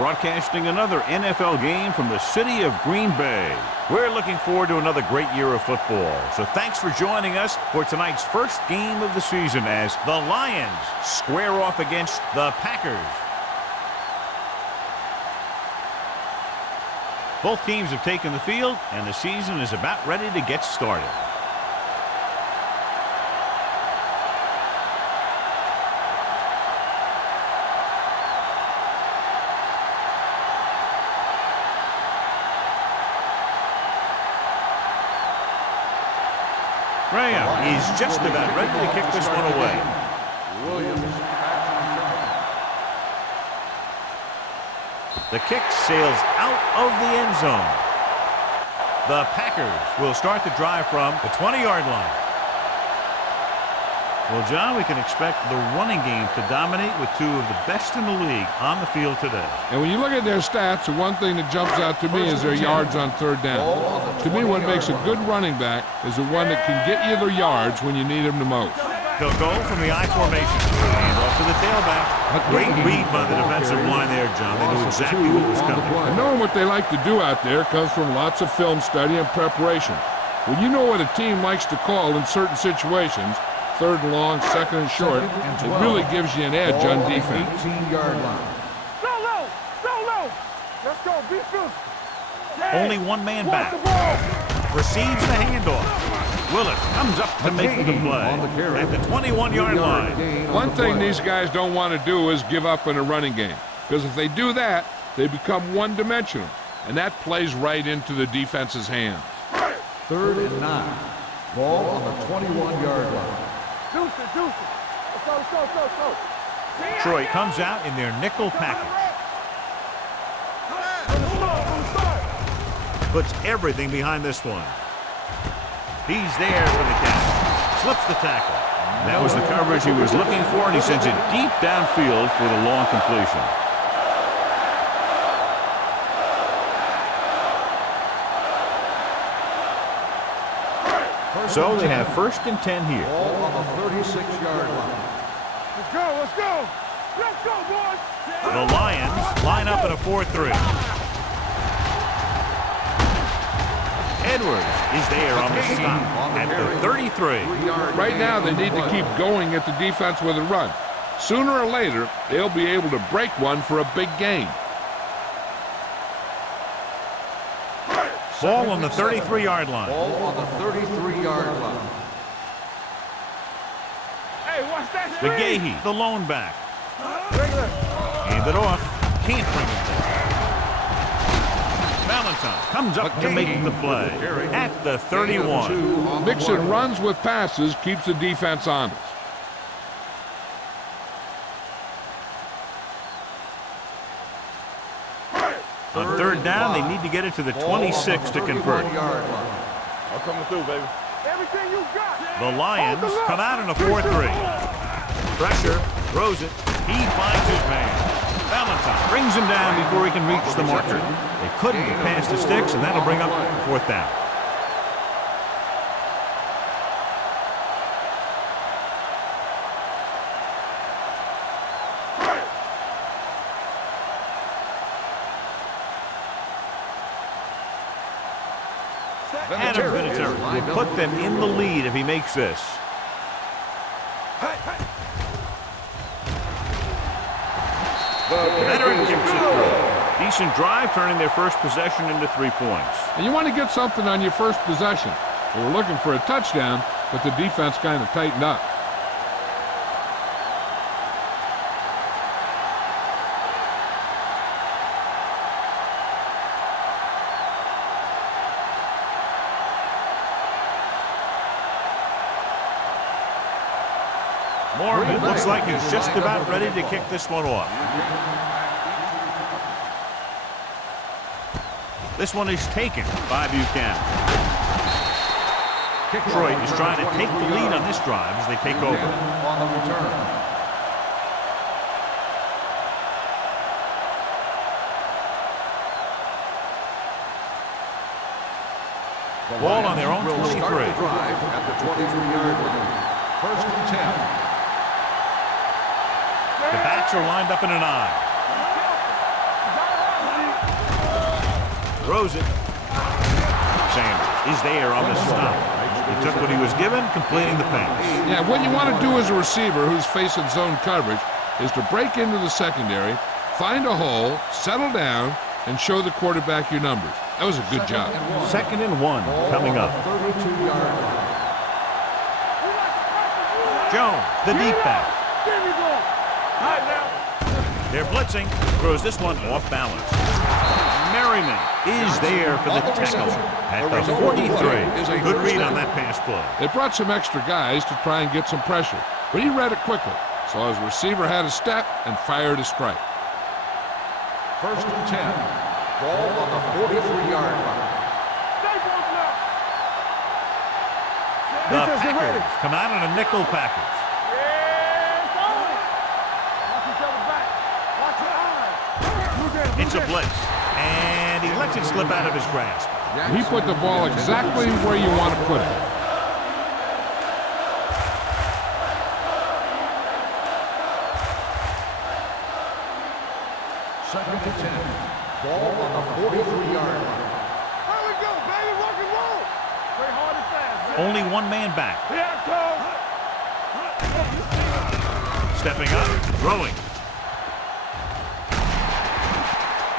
broadcasting another NFL game from the city of Green Bay. We're looking forward to another great year of football. So thanks for joining us for tonight's first game of the season as the Lions square off against the Packers. Both teams have taken the field, and the season is about ready to get started. Graham is just about ready to kick this one away. The kick sails out of the end zone. The Packers will start the drive from the 20-yard line. Well, John, we can expect the running game to dominate with two of the best in the league on the field today. And when you look at their stats, the one thing that jumps out to me is their yards on third down. To me, what makes a good running back is the one that can get you the yards when you need them the most. They'll go from the I formation. And off to the tailback. A great read by the defensive line there, John. They knew exactly what was coming. And knowing what they like to do out there comes from lots of film study and preparation. When you know what a team likes to call in certain situations, third and long, second and short, it really gives you an edge on defense. 18-yard line. Go low! Go low! Let's go, be physical. Only one man back. Receives the handoff. Willis comes up to make the play at the 21-yard line. One thing these guys don't want to do is give up in a running game, because if they do that, they become one-dimensional, and that plays right into the defense's hands. 3rd and 9. Ball on the 21-yard line. Deuce it. Let's go. Detroit comes out in their nickel package. Puts everything behind this one. He's there for the catch. Slips the tackle. That was the coverage he was looking for, and he sends it deep downfield for the long completion. So they have 1st and 10 here. Ball on the 36-yard line. Let's go, boys. The Lions line up in a 4-3. Edwards is there on the stop at the 33. Right now, they need to keep going at the defense with a run. Sooner or later, they'll be able to break one for a big gain. Ball on the 33-yard line. Ball on the 33-yard line. Hey, watch that screen. McGahee, the lone back. Hand it off. Can't bring it down. Valentine comes up to make the play at the 31. Mixing runs with passes keeps the defense honest. On 3rd down, they need to get it to the 26 to convert. I'm coming through, baby. Everything you got. The Lions come out in a 4-3. Pressure, throws it. He finds his man. Valentine brings him down before he can reach the marker. They couldn't get past the sticks, and that'll bring up 4th down. Adam Vinatieri will put them in the lead if he makes this. Veteran kicks it through. Decent drive, turning their first possession into 3 points. And you want to get something on your first possession. They were looking for a touchdown, but the defense kind of tightened up. Morgan looks like he's just about ready to kick this one off. This one is taken by Buchanan. Detroit is trying to take the lead on this drive as they take over. On the return. Ball on their own 23. Drive at the 23-yard line. 1st and 10. The backs are lined up in an I. Throws it. Sanders is there on the stop. He took what he was given, completing the pass. Yeah, what you want to do as a receiver who's facing zone coverage is to break into the secondary, find a hole, settle down, and show the quarterback your numbers. That was a good job. 2nd and 1 coming up. 32-yard line. Jones, the deep back. They're blitzing. Throws this one off balance. Merriman is there for the tackle at the 43. Good read on that pass play. They brought some extra guys to try and get some pressure, but he read it quickly. So his receiver had a step and fired a strike. 1st and 10. Ball on the 43-yard line. The Packers come out in a nickel package. It's a blitz, and he lets it slip out of his grasp. He put the ball exactly where you want to put it. Second and 10. Ball on the 43-yard line. Here we go, baby. Rock and roll. Play hard and fast. Only one man back. Here it comes. Stepping up, throwing.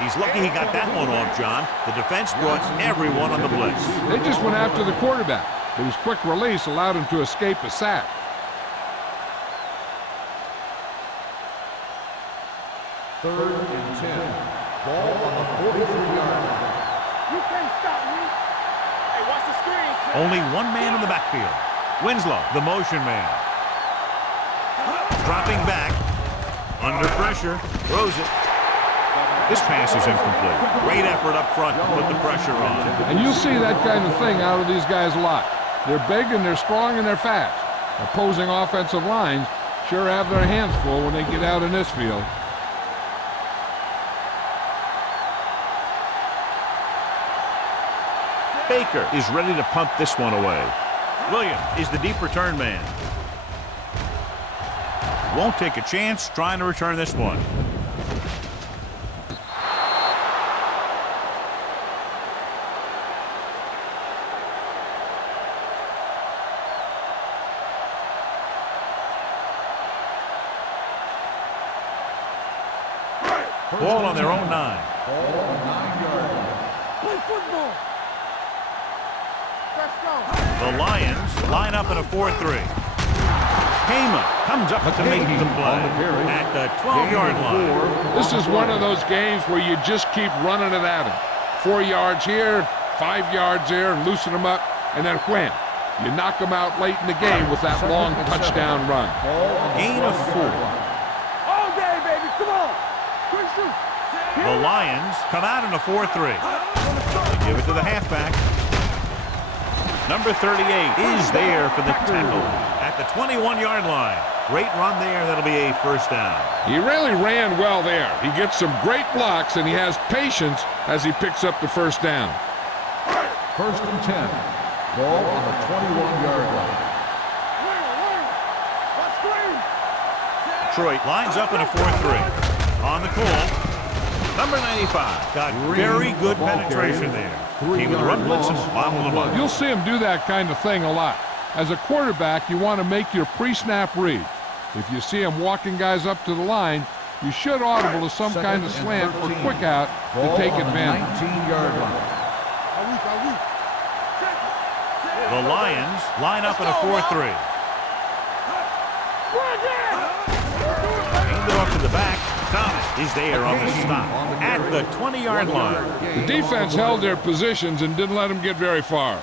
He's lucky he got that one off, John. The defense brought everyone on the blitz. They just went after the quarterback, but his quick release allowed him to escape a sack. Third and 10. Ball on the 43-yard line. You can't stop me. Hey, watch the screen. Only one man in the backfield. Winslow, the motion man. Dropping back. Under pressure. Throws it. This pass is incomplete. Great effort up front to put the pressure on. And you'll see that kind of thing out of these guys a lot. They're big and they're strong and they're fast. Opposing offensive lines sure have their hands full when they get out in this field. Baker is ready to punt this one away. Williams is the deep return man. Won't take a chance trying to return this one. Ball on their own 9. Ball on the 9-yard line. Play football. Let's go. The Lions line up in a 4-3. Heyman comes up to make the play at the 12-yard line. This is one of those games where you just keep running it at him. 4 yards here, 5 yards there, loosen them up, and then wham. You knock them out late in the game with that long touchdown run. Gain of 4. All day, baby. Come on. Quick shoot. The Lions come out in a 4-3. They give it to the halfback. Number 38 is there for the tackle at the 21-yard line. Great run there. That'll be a first down. He really ran well there. He gets some great blocks, and he has patience as he picks up the first down. 1st and 10. Ball on the 21-yard line. Detroit lines up in a 4-3. On the call. Number 95 got very good penetration there. Came with the run blitz and bottled them up. You'll see him do that kind of thing a lot. As a quarterback, you want to make your pre-snap read. If you see him walking guys up to the line, you should audible to some kind of slant or quick out to take advantage. 19-yard line. The Lions line up in a 4-3. Aimed it off to the back. Thomas is there on the stop at the 20-yard line. The defense held their positions and didn't let them get very far.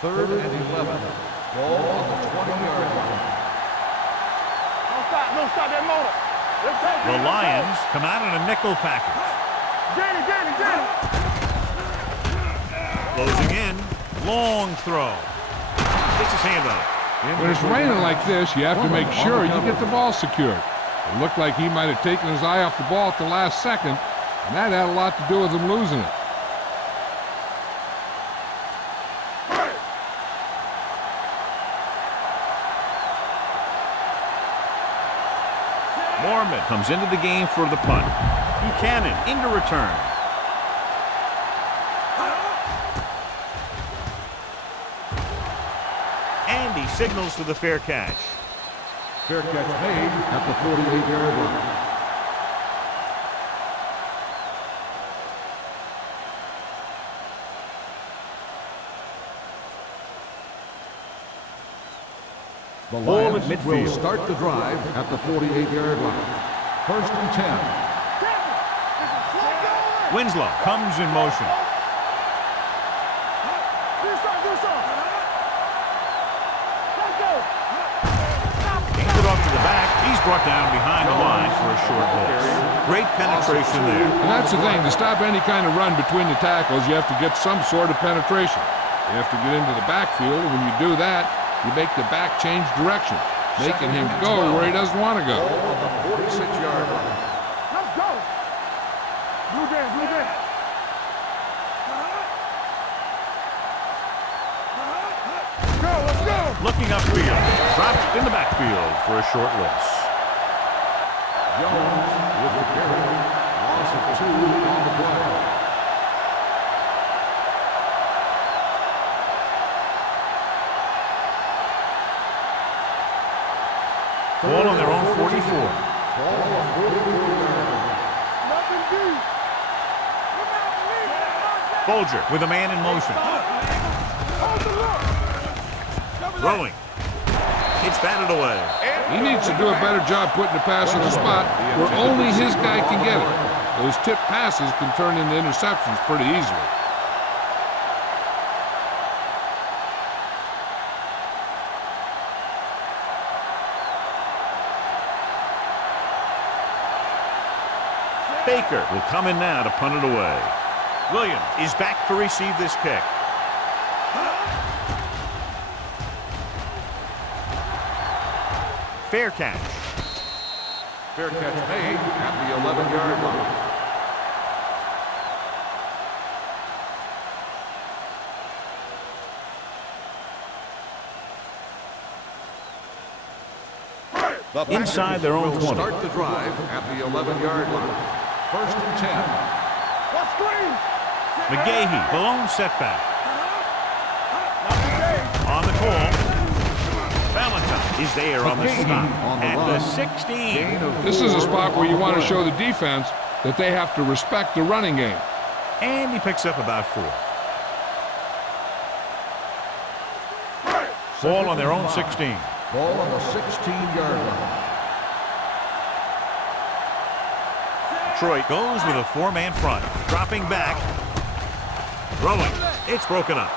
Third and 11. Ball on the 20-yard line. Don't stop that motor. The Lions come out in a nickel package. Closing in. Long throw. Gets his hand on it. When it's raining like this, you have to make sure you get the ball secured. It looked like he might have taken his eye off the ball at the last second, and that had a lot to do with him losing it. Mormon comes into the game for the punt. Buchanan into return. And he signals to the fair catch. Fair catch made at the 48-yard line. The Lions will start the drive at the 48-yard line. 1st and 10. Winslow comes in motion. Hands it off to the back. He's brought down behind the line for a short loss. Great penetration there. And that's the thing. To stop any kind of run between the tackles, you have to get some sort of penetration. You have to get into the backfield. When you do that, you make the back change direction, making him go where he doesn't want to go. On the 46-yard line. Let's go. Blue game, blue game. Go, let's go. Looking upfield. Dropped in the backfield for a short loss. Jones with the carry. Loss of 2 on the play. Ball on their own 44. Ball on the 44-yard line. Nothing deep. Folger with a man in motion. Throwing. It's batted away. He needs to do a better job putting the pass in the spot where only his guy can get it. Those tip passes can turn into interceptions pretty easily. Baker will come in now to punt it away. Williams is back to receive this kick. Fair catch. Fair catch made at the 11-yard line. Inside their own 20. Start the drive at the 11-yard line. 1st and 10. Let's screen. McGahee, the lone setback. On the call. Valentine is there on the stop at the 16. This is a spot where you want to show the defense that they have to respect the running game. And he picks up about 4. Ball on their own 16. Ball on the 16-yard line. Detroit goes with a 4-man front. Dropping back. Throwing. It's broken up.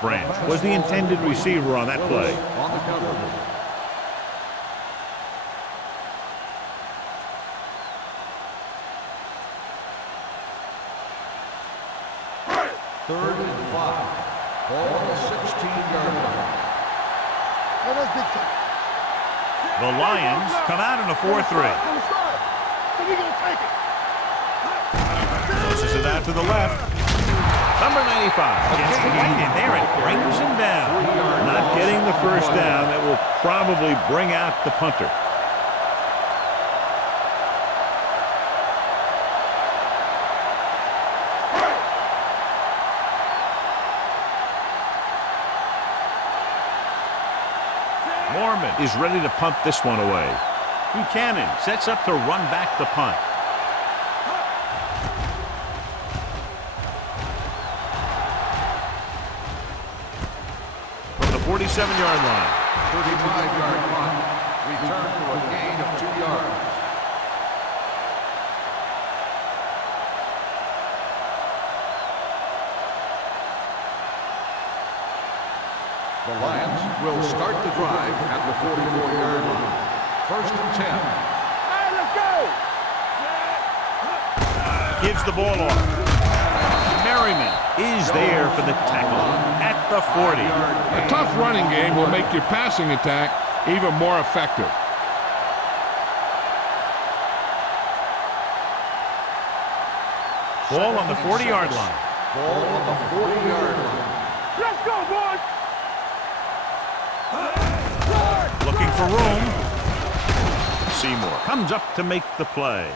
Branch was the intended receiver on that play. On the cover. Third and 5. Ball on the 16-yard line. That's big time. The Lions come out in a 4-3. So we gonna take it. Closes it out to the left. Number 95 gets right in there and brings him down. Not getting the first down. That will probably bring out the punter. Mormon is ready to punt this one away. Buchanan sets up to run back the punt. From the 47-yard line. 35-yard punt. Return for a gain of 2 yards. The Lions will start the drive at the 44-yard line. 1st and 10. Hey, let's go. Gives the ball off. Merriman is there for the tackle at the 40. A tough running game will make your passing attack even more effective. Ball on the 40-yard line. Ball on the 40-yard line. Let's go, boys. Looking for room. Seymour comes up to make the play.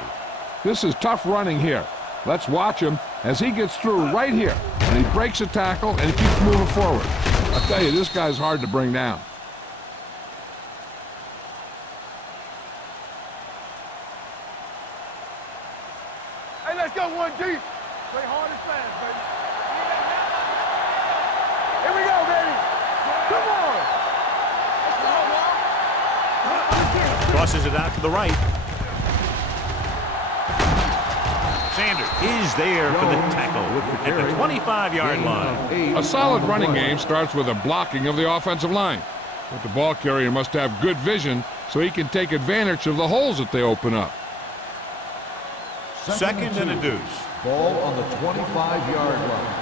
This is tough running here. Let's watch him as he gets through right here. And he breaks a tackle and he keeps moving forward. I tell you, this guy's hard to bring down. Hey, let's go one deep. Play hard and fast, baby. Here we go, baby. Come on. Let's go, Crosses it out to the right. Sanders is there for the tackle at the 25-yard line. A solid running game starts with a blocking of the offensive line. But the ball carrier must have good vision so he can take advantage of the holes that they open up. Second and a deuce. Ball on the 25-yard line.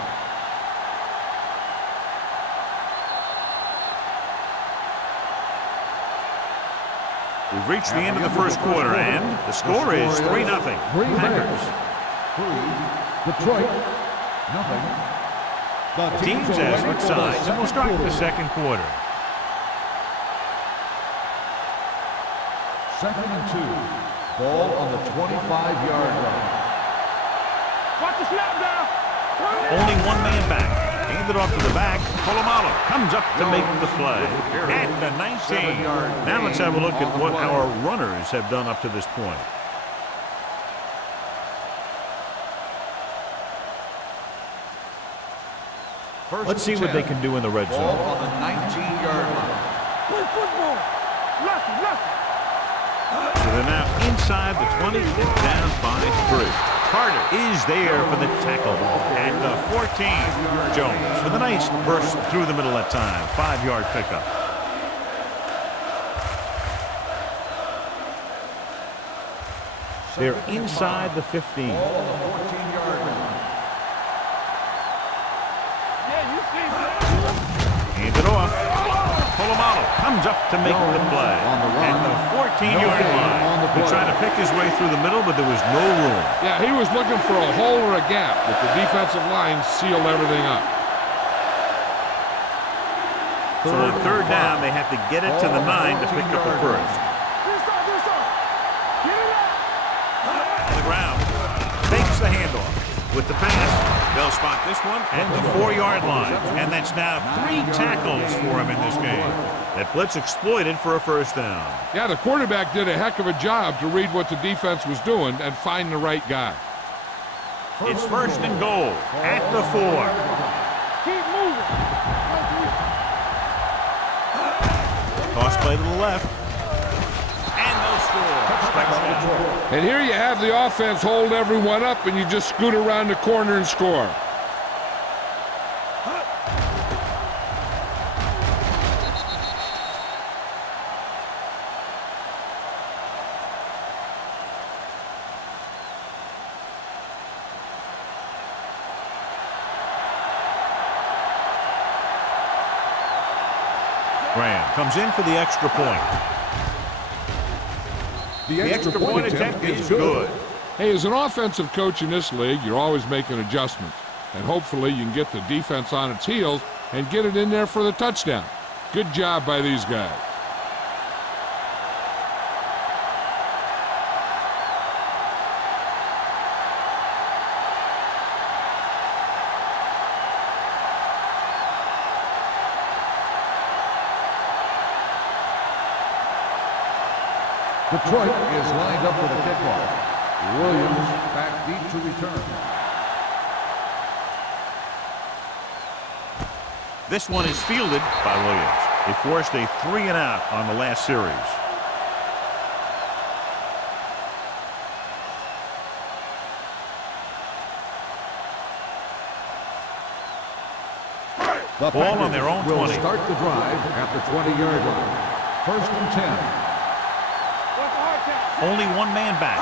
We've reached the end of the first quarter, and the score is 3-0. Green Bay. Packers. 3, Detroit, nothing. The Teams as with sides, and we'll start the second quarter. Second and 2. Ball on the 25-yard line. Watch the snap down. Only one man back. Handed off to the back. Polamalu comes up to make the play at the 19. Now let's have a look at what our runners have done up to this point. Let's see what they can do in the red Ball zone. on the 19-yard line. Play football. Lucky, lucky. So they're now inside the 20 and down by 3. Carter is there for the tackle at the 14. Jones with a nice burst through the middle that time. 5-yard pickup. They're inside the 15. Ball on the 14-yard line. Yeah, you see that. Hand it off. Polamalu comes up to make the play at the 14-yard line. He tried to pick his way through the middle, but there was no room. Yeah, he was looking for a hole or a gap, but the defensive line sealed everything up. So on third down, they have to get it to the 9 to pick up the first. This side, this side. Get it out. On the ground, takes the handoff. With the pass, they'll spot this one at the 4-yard line. And that's now 3 tackles for him in this game. That blitz exploited for a first down. Yeah, the quarterback did a heck of a job to read what the defense was doing and find the right guy. It's first and goal at the 4. Keep moving. Toss play to the left. And they'll score. Touchdown. And here you have the offense hold everyone up, and you just scoot around the corner and score. Graham comes in for the extra point. The extra point attempt is good. Hey, as an offensive coach in this league, you're always making adjustments. And hopefully you can get the defense on its heels and get it in there for the touchdown. Good job by these guys. Detroit is lined up for the kickoff. Williams back deep to return. This one is fielded by Williams. They forced a 3-and-out on the last series. The Ball on their own will 20. start the drive at the 20-yard line. First and 10. Only one man back.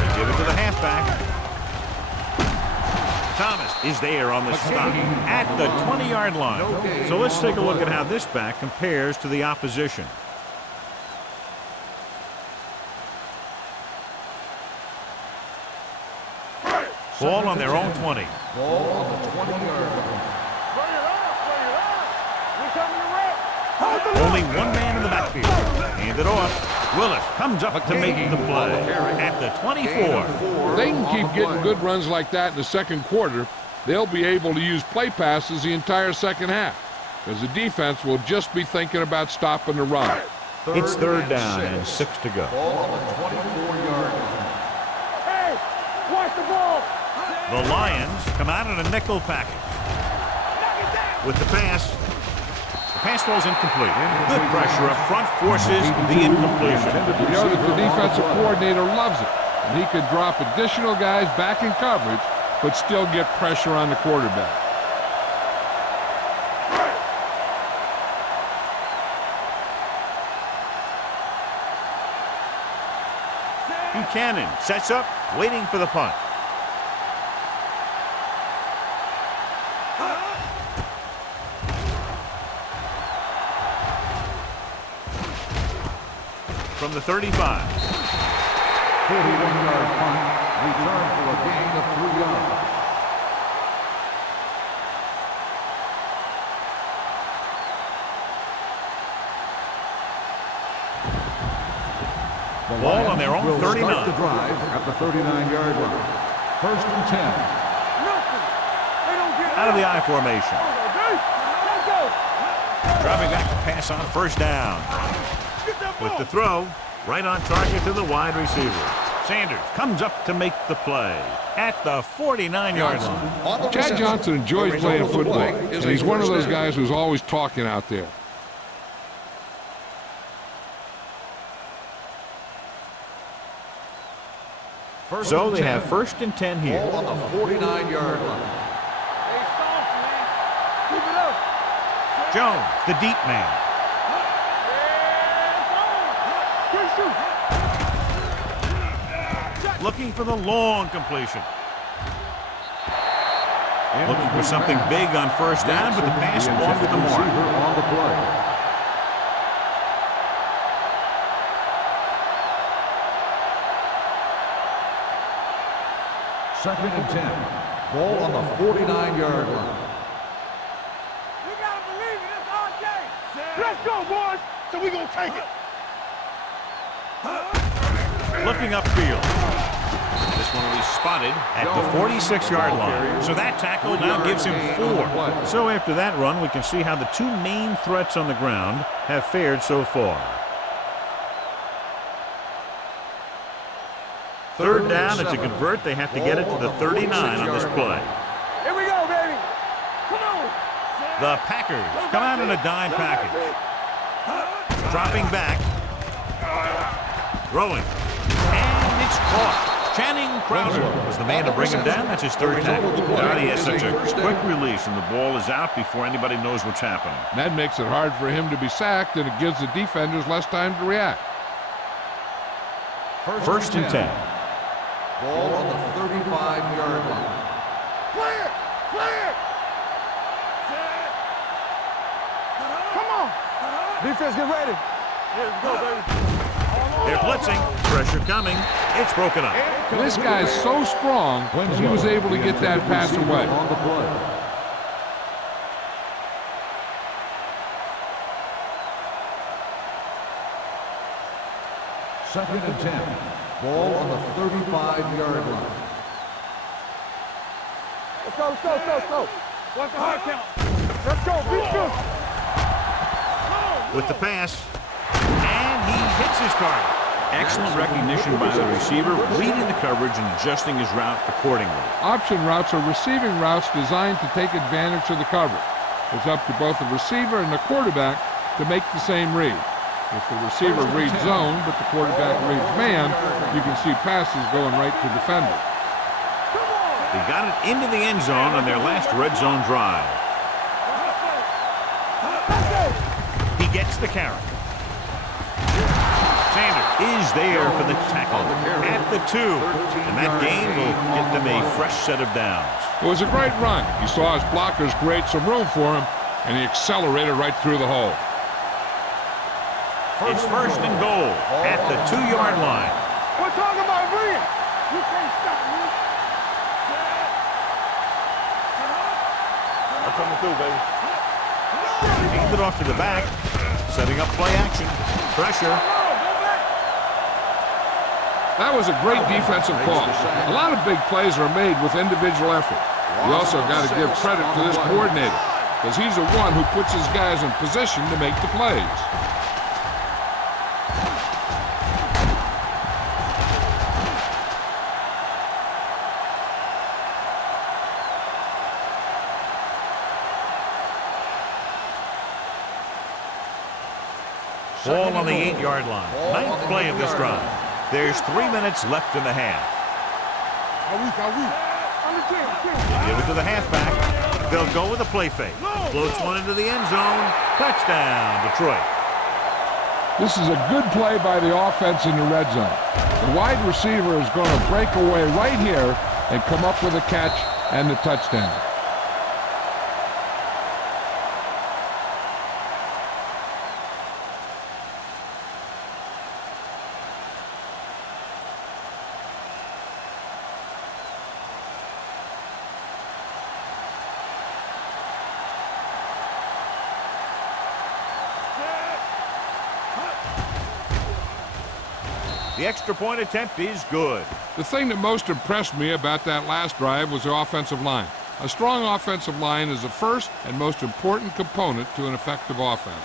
They give it to the halfback. Thomas is there on the stop at the 20-yard line. So let's take a look at how this back compares to the opposition. Ball on their own 20. Ball on the 20-yard line. Bring it up, bring it up. We coming to wreck. Only one man in the backfield. Hand it off. Willis comes up to make the play at the 24. If they can keep getting good runs like that in the second quarter, they'll be able to use play passes the entire second half, because the defense will just be thinking about stopping the run. It's third down and 6 to go. Ball on the 24-yard line. Hey, watch the ball. The Lions come out in a nickel package. With the pass. The pass falls incomplete. Good pressure up front forces the incompletion. You know that the defensive coordinator loves it. And he could drop additional guys back in coverage, but still get pressure on the quarterback. Buchanan sets up, waiting for the punt. From the 35. 41-yard punt, return for a gain of 3 yards. The Ball on their own will 39. Start the drive at the 39-yard line. First and 10. Out of the I formation. Dropping back to pass on first down. With the throw, right on target to the wide receiver. Sanders comes up to make the play at the 49-yard line. Chad Johnson enjoys playing football, and he's one of those guys who's always talking out there. So they have first and 10 here. Ball on the 49-yard line. Jones, the deep man. Looking for the long completion. Looking for something big on first down, but the pass off the mark. On the play. Second and 10. Ball on the 49-yard line. You gotta believe it. It's our game. Let's go, boys. So we gonna take it. Looking upfield. This one will be spotted at the 46-yard line. So that tackle now gives him 4. So after that run, we can see how the two main threats on the ground have fared so far. Third down, and to convert, they have to get it to the 39 on this play. Here we go, baby. Come on. The Packers come out in a dime package. Dropping back. Throwing. And it's caught. Channing Crowder was the man to bring him down. That's his third tackle. God, he has such a quick release, and the ball is out before anybody knows what's happening. That makes it hard for him to be sacked, and it gives the defenders less time to react. First and 10. Ball on the 35-yard line. Clear. Clear. Come on. Defense, get ready. Let's go, baby. They're blitzing. Pressure coming. It's broken up. This guy's so strong, he was able to get that pass away. On the play. Second and 10. Ball on the 35-yard line. Let's go, let's go, let's go, let's go. What's the hard count? Let's go, beat you. With the pass. And he hits his target. Excellent recognition by the receiver, reading the coverage and adjusting his route accordingly. Option routes are receiving routes designed to take advantage of the coverage. It's up to both the receiver and the quarterback to make the same read. If the receiver reads zone, but the quarterback reads man, you can see passes going right to defenders. They got it into the end zone on their last red zone drive. He gets the carry. Sanders is there for the tackle at the 2. And that gain will get them a fresh set of downs. It was a great run. He saw his blockers create some room for him, and he accelerated right through the hole. It's first and goal at the 2-yard line. We're talking about Green. You can't stop me. I'm coming through, baby. Hand it off to the back. Setting up play action. Pressure. That was a great defensive call. A lot of big plays are made with individual effort. We also got to give credit to this coordinator, because he's the one who puts his guys in position to make the plays. Ball on the 8-yard line. Ninth play of this drive. There's 3 minutes left in the half. Give it to the halfback. They'll go with a play fake. Floats one into the end zone. Touchdown, Detroit. This is a good play by the offense in the red zone. The wide receiver is going to break away right here and come up with a catch and the touchdown. The extra point attempt is good. The thing that most impressed me about that last drive was the offensive line. A strong offensive line is the first and most important component to an effective offense.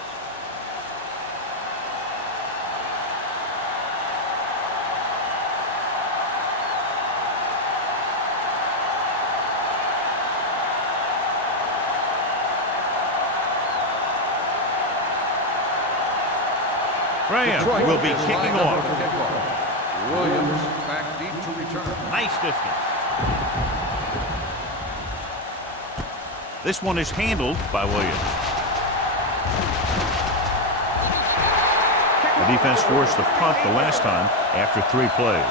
Graham will be kicking off. Williams back deep to return. Nice distance. This one is handled by Williams. The defense forced the punt the last time after 3 plays.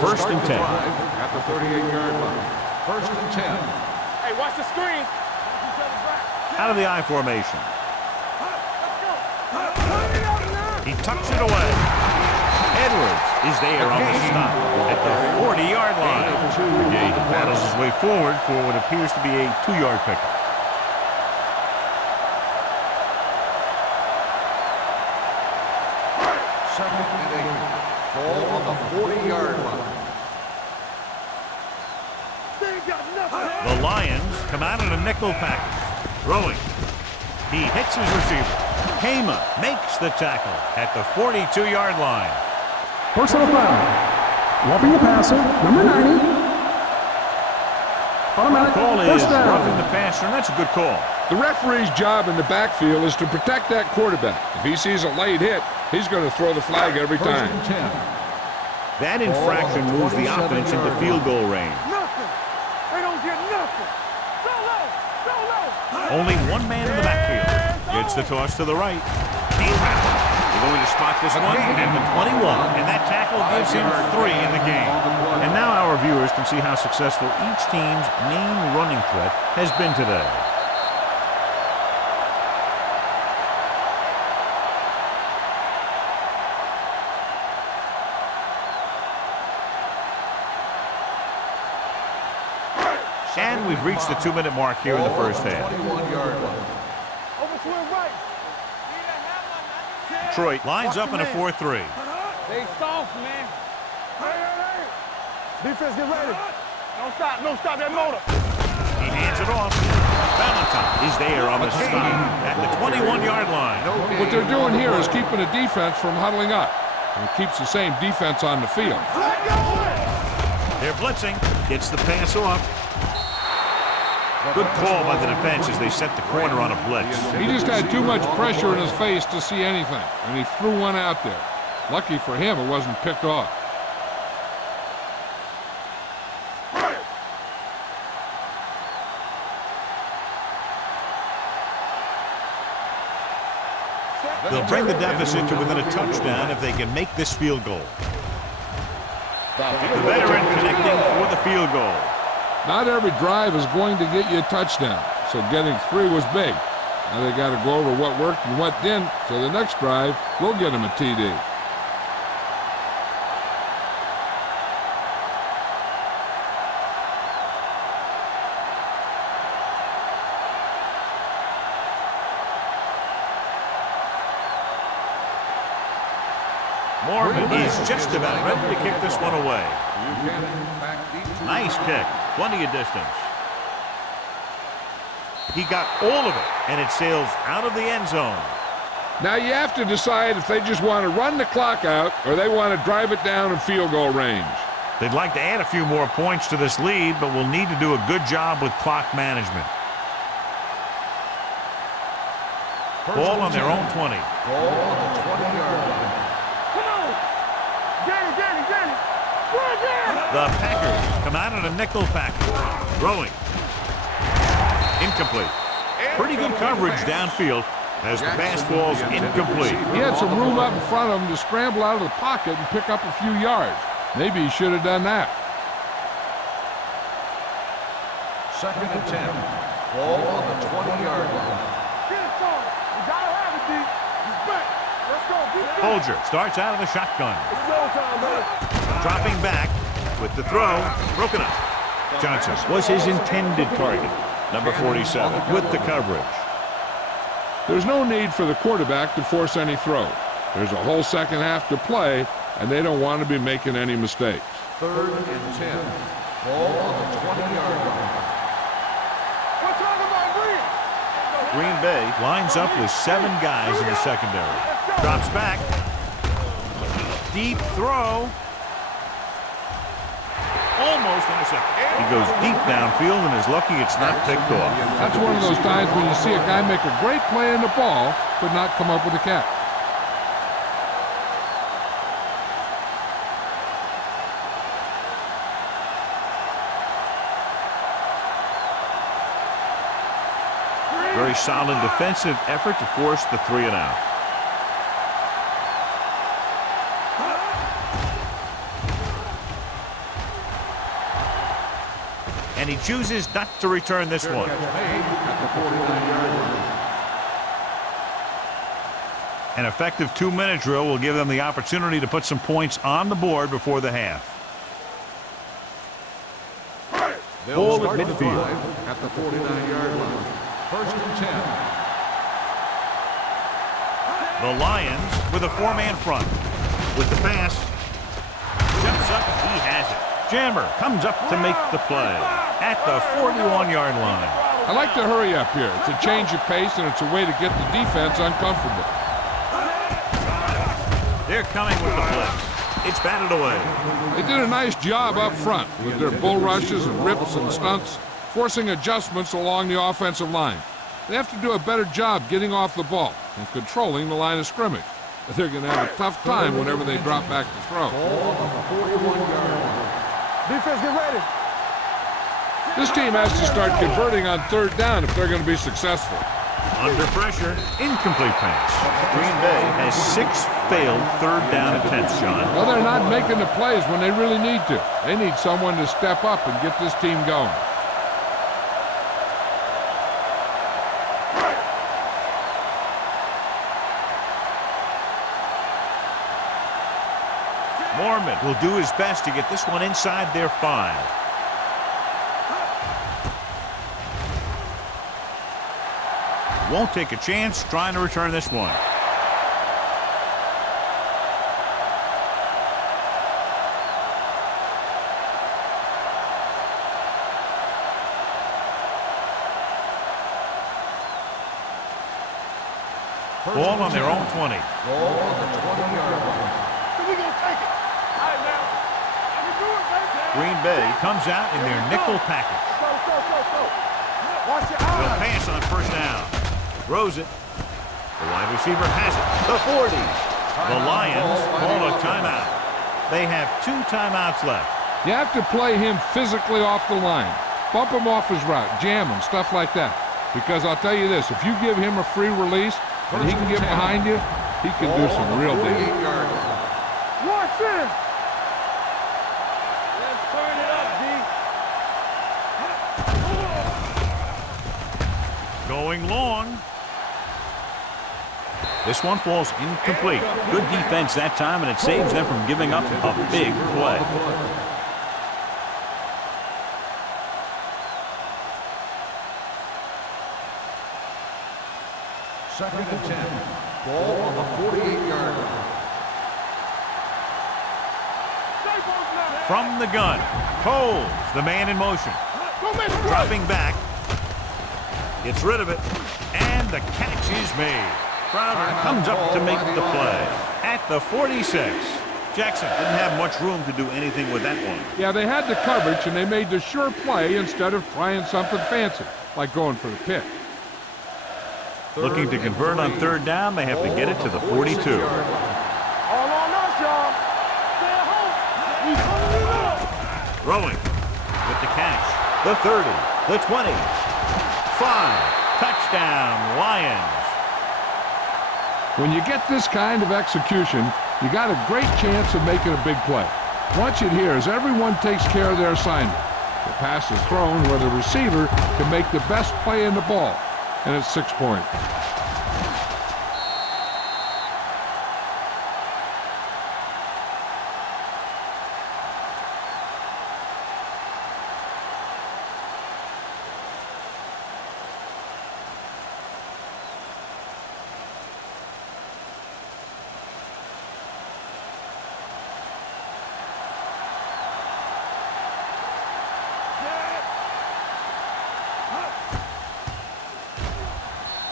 First and 10. At the 38-yard line. First and 10. Hey, watch the screen. Out of the I formation. He tucks it away. Edwards is there on the stop at the 40-yard line. He battles his way forward for what appears to be a 2-yard pickup. Second and 8. Ball on the 40-yard line. The Lions come out in a nickel package. Throwing. He hits his receiver. Kama makes the tackle at the 42-yard line. Personal foul. Roughing the passer, number 90. Automatic Call is first down. roughing the passer, and that's a good call. The referee's job in the backfield is to protect that quarterback. If he sees a late hit, he's going to throw the flag every First time. and 10. That infraction moves the offense into field goal range. Nothing. They don't get nothing. Go low. Go low. Only one man in the backfield. Gets the toss to the right. They're going to spot this one at the 21, and that tackle gives him 3 in the game. And now our viewers can see how successful each team's main running threat has been today. And we've reached the 2-minute mark here in the first half. 21-yard line. Over to the right. Detroit lines up in a 4-3. They soft, man. Hey. Defense, get ready. Don't stop. Don't stop that motor. He hands it off. Valentine is there on the stop at the 21-yard line. What they're doing here is keeping the defense from huddling up. And it keeps the same defense on the field. They're blitzing. Gets the pass off. Good call by the defense as they set the corner on a blitz. He just had too much pressure in his face to see anything, and he threw one out there. Lucky for him, it wasn't picked off. They'll bring the deficit to within a touchdown if they can make this field goal. The veteran connecting for the field goal. Not every drive is going to get you a touchdown, so getting 3 was big. Now they got to go over what worked and what didn't, so the next drive will get them a TD. Mormon is just about ready to kick this one away. Nice kick. Plenty of distance. He got all of it, and it sails out of the end zone. Now you have to decide if they just want to run the clock out or they want to drive it down in field goal range. They'd like to add a few more points to this lead, but will need to do a good job with clock management. Ball on their own 20. Ball on the 20-yard line. Come on. Get it. The Packers come out in a nickel package. Throwing. Incomplete. Pretty good coverage downfield as the pass falls incomplete. He had some room up in front of him to scramble out of the pocket and pick up a few yards. Maybe he should have done that. 2nd and 10. Ball on the 20-yard line. Get it, Sean. You gotta have it, D. He's back. Let's go. Folger starts out of the shotgun. It's showtime, man. Dropping back with the throw. Broken up. Johnson was his intended target. Number 47 with the coverage. There's no need for the quarterback to force any throw. There's a whole second half to play, and they don't want to be making any mistakes. 3rd and 10. Ball on the 20-yard line. We're talking about Green. Green Bay lines up with 7 guys in the secondary. Drops back. Deep throw. Almost intercepted. He goes deep downfield and is lucky it's not picked off. That's one of those times when you see a guy make a great play in the ball, but not come up with a catch. Very solid defensive effort to force the 3 and out. And he chooses not to return this one. An effective 2-minute drill will give them the opportunity to put some points on the board before the half. Ball at midfield. At the 49-yard line. 1st and 10. The Lions with a 4-man front. With the pass. Jumps up. He has it. Jammer comes up to make the play at the 41-yard line. I like to hurry up here. It's a change of pace, and it's a way to get the defense uncomfortable. They're coming with the blitz. It's batted away. They did a nice job up front with their bull rushes and rips and stunts, forcing adjustments along the offensive line. They have to do a better job getting off the ball and controlling the line of scrimmage. But they're going to have a tough time whenever they drop back to throw. Ball on the 41-yard line. Defense, get ready. This team has to start converting on 3rd down if they're going to be successful. Under pressure, incomplete pass. Green Bay has 6 failed 3rd down attempts, John. Well, they're not making the plays when they really need to. They need someone to step up and get this team going. Mormon will do his best to get this one inside their 5. Won't take a chance trying to return this one. Ball on their own 20. Ball on the 20-yard line. We're going to take it. All right, now. I can do it, baby. Green Bay comes out in their nickel package. Go. Watch your They'll eyes. pass on 1st down. Throws it. The wide receiver has it. The 40. The Lions call a timeout. They have 2 timeouts left. You have to play him physically off the line. Bump him off his route, jam him, stuff like that. Because I'll tell you this, if you give him a free release and he can get behind you, he can do some real damage. Watch this. Let's turn it up, D. Going long. This one falls incomplete. Good defense that time, and it saves them from giving up a big play. Second and 10. Ball on the 48-yard line. From the gun, holds the man in motion. Dropping back. Gets rid of it. And the catch is made. Crowder comes up to make the play. At the 46. Jackson didn't have much room to do anything with that one. Yeah, they had the coverage, and they made the sure play instead of trying something fancy, like going for the pick. Looking to convert on third down, they have to get it to the 42. All on us, y'all. Stay at home. We coming in up. Throwing with the catch. The 30, the 20, 5. Touchdown, Lions. When you get this kind of execution, you got a great chance of making a big play. Watch it here as everyone takes care of their assignment. The pass is thrown where the receiver can make the best play in the ball, and it's 6 points.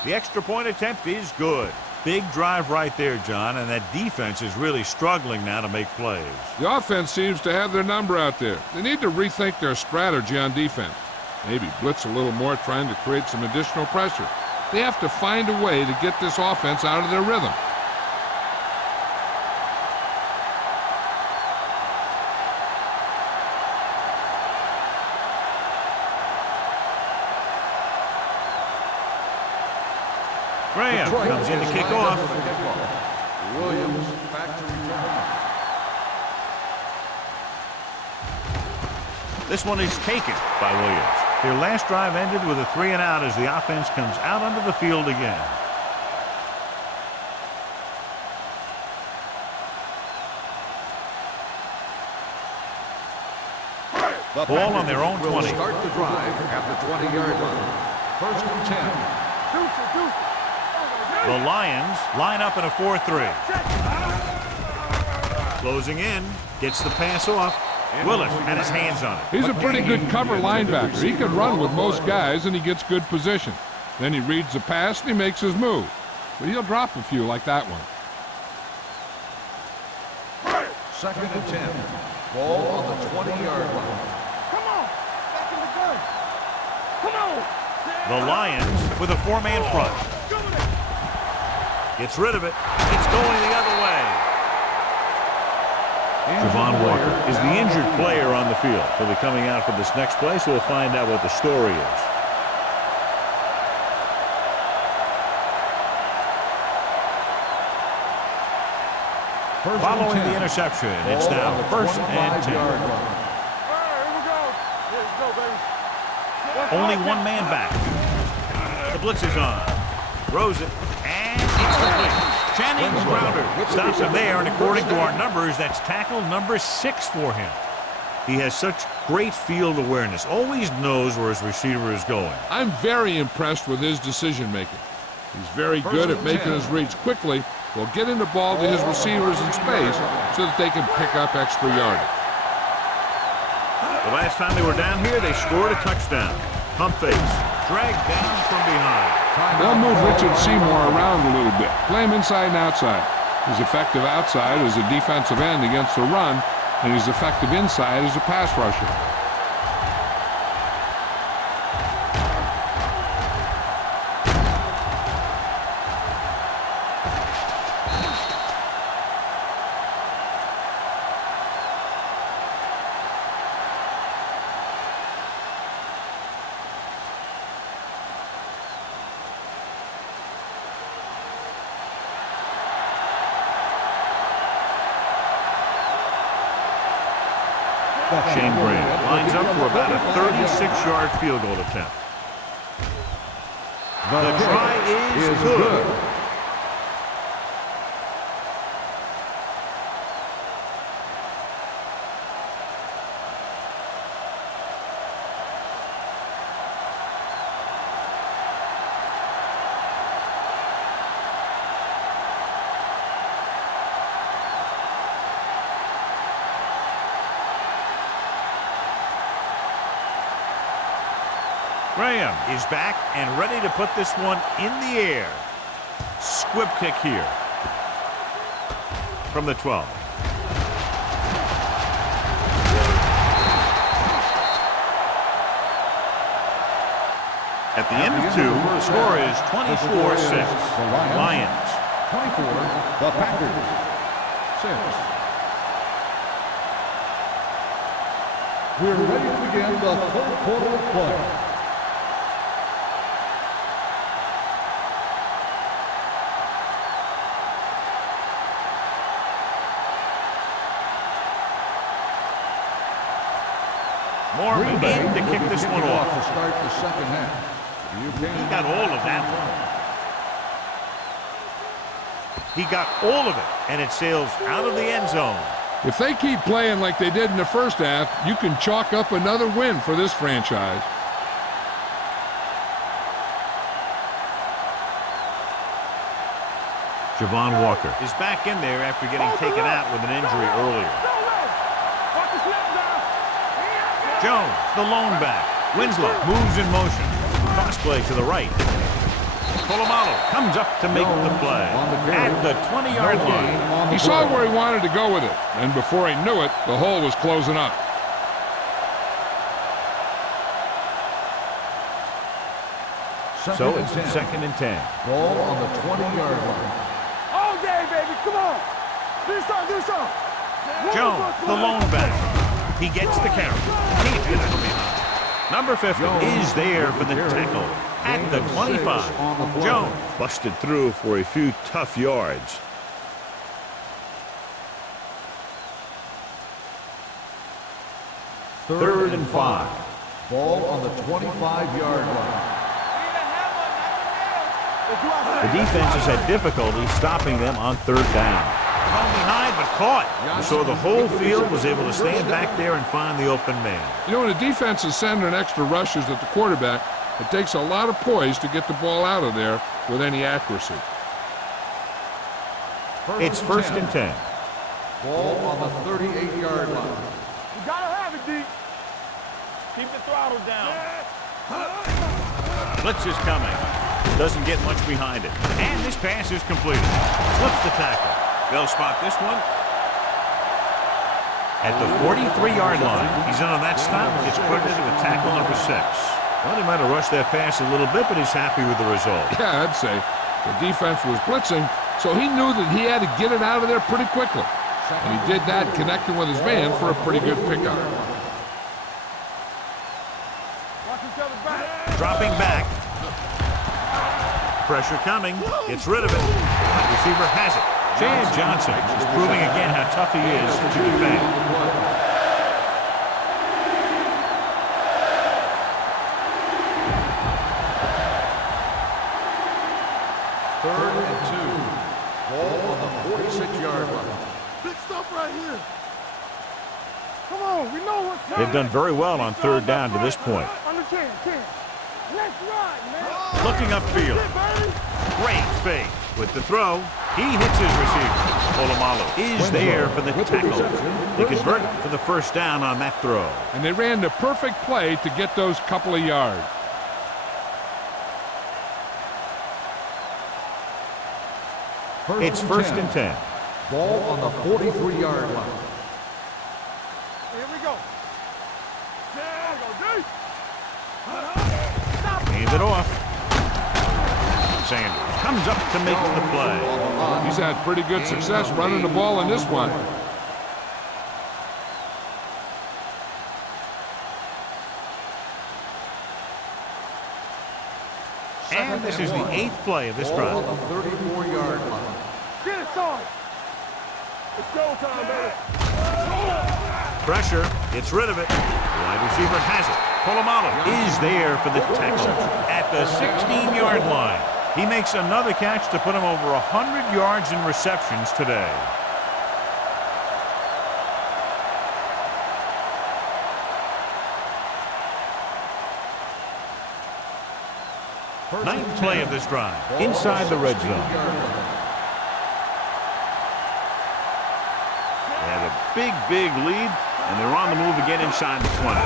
The extra point attempt is good. Big drive right there, John, and that defense is really struggling now to make plays. The offense seems to have their number out there. They need to rethink their strategy on defense. Maybe blitz a little more, trying to create some additional pressure. They have to find a way to get this offense out of their rhythm. Graham comes in to kick off. Williams back to return. This one is taken by Williams. Their last drive ended with a 3-and-out as the offense comes out onto the field again. The Ball on their own 20. will start the drive at the 20-yard line. 1st and 10. The Lions line up in a 4-3. Closing in, gets the pass off. Willis had his hands on it. He's a pretty good cover linebacker. He can run with most guys, and he gets good position. Then he reads the pass, and he makes his move. But he'll drop a few like that one. 2nd and 10. Ball on the 20-yard line. Come on. Back in the gun. Come on. The Lions with a 4-man front. Gets rid of it. It's going the other way. Javon Walker is the injured player on the field. He'll be coming out for this next play, so we'll find out what the story is. Following the interception, it's now 1st and 10. Here we go. Let's go, baby. Only one man back. The blitz is on. Throws it, and it's complete. Channing Crowder stops him there, and according to our numbers, that's tackle number 6 for him. He has such great field awareness, always knows where his receiver is going. I'm very impressed with his decision-making. He's very good at making his reads quickly while getting the ball to his receivers in space so that they can pick up extra yardage. The last time they were down here, they scored a touchdown. Pump fakes, dragged down from behind. They'll move Richard Seymour around a little bit, play him inside and outside. He's effective outside as a defensive end against the run, and he's effective inside as a pass rusher. Shane Graham lines up for about a 36-yard field goal attempt. The try is good. Graham is back and ready to put this one in the air. Squib kick here from the 12. At the end of 2, the score is 24-6. Lions. 24, the Packers. 6. We're ready to begin the third quarter of play. Morgan in to kick this one off. To start the second half. He got all of that one. He got all of it, and it sails out of the end zone. If they keep playing like they did in the first half, you can chalk up another win for this franchise. Javon Walker is back in there after getting taken out with an injury earlier. Jones, the lone back. Winslow moves in motion. Cross play to the right. Polamalu comes up to make the play at the 20-yard line. He saw where he wanted to go with it, and before he knew it, the hole was closing up. So it's 2nd and 10. Ball on the 20-yard line. All day, baby. Come on. Do something. Do something. Jones, the lone back. He gets the carry. Can't get it from behind. Number 50 is there for the tackle at the 25. Jones busted through for a few tough yards. Third and 5. Ball on the 25-yard line. The defense has had difficulty stopping them on 3rd down. Thrown behind, but caught. So the whole field was able to stand back there and find the open man. You know, when the defense is sending extra rushers at the quarterback, it takes a lot of poise to get the ball out of there with any accuracy. It's 1st and 10. Ball on the 38-yard line. You gotta have it, D. Keep the throttle down. Blitz is coming. Doesn't get much behind it. And this pass is completed. Slips the tackle. They'll spot this one at the 43-yard line. He's in on that stop. Gets credited with tackle number 6. Well, he might have rushed that pass a little bit, but he's happy with the result. Yeah, I'd say. The defense was blitzing, so he knew that he had to get it out of there pretty quickly. And he did that connecting with his man for a pretty good pickup. Dropping back. Pressure coming. Gets rid of it. The receiver has it. Jan Johnson is proving again how tough he is to defend. Third and 2. Ball on the 46-yard line. Big stuff right here. Come on, we know what's coming. They've done very well on 3rd down to this point. Under 10. Let's ride, man. Looking upfield. Great fake. With the throw, he hits his receiver. Polamalu is there for the tackle. They convert for the 1st down on that throw. And they ran the perfect play to get those couple of yards. It's 1st and 10. Ball on the 43-yard line. Here we go. Hands it off. Sanders comes up to make the play. He's had pretty good success running the ball in this one. And this is the 8th play of this drive. Ball on the 34-yard line. Get it, son. It's showtime, baby. Pressure, gets rid of it. The wide receiver has it. Polamalu is there for the tackle at the 16-yard line. He makes another catch to put him over 100 yards in receptions today. Ninth play of this drive, inside the red zone. They have a big lead, and they're on the move again inside the 20.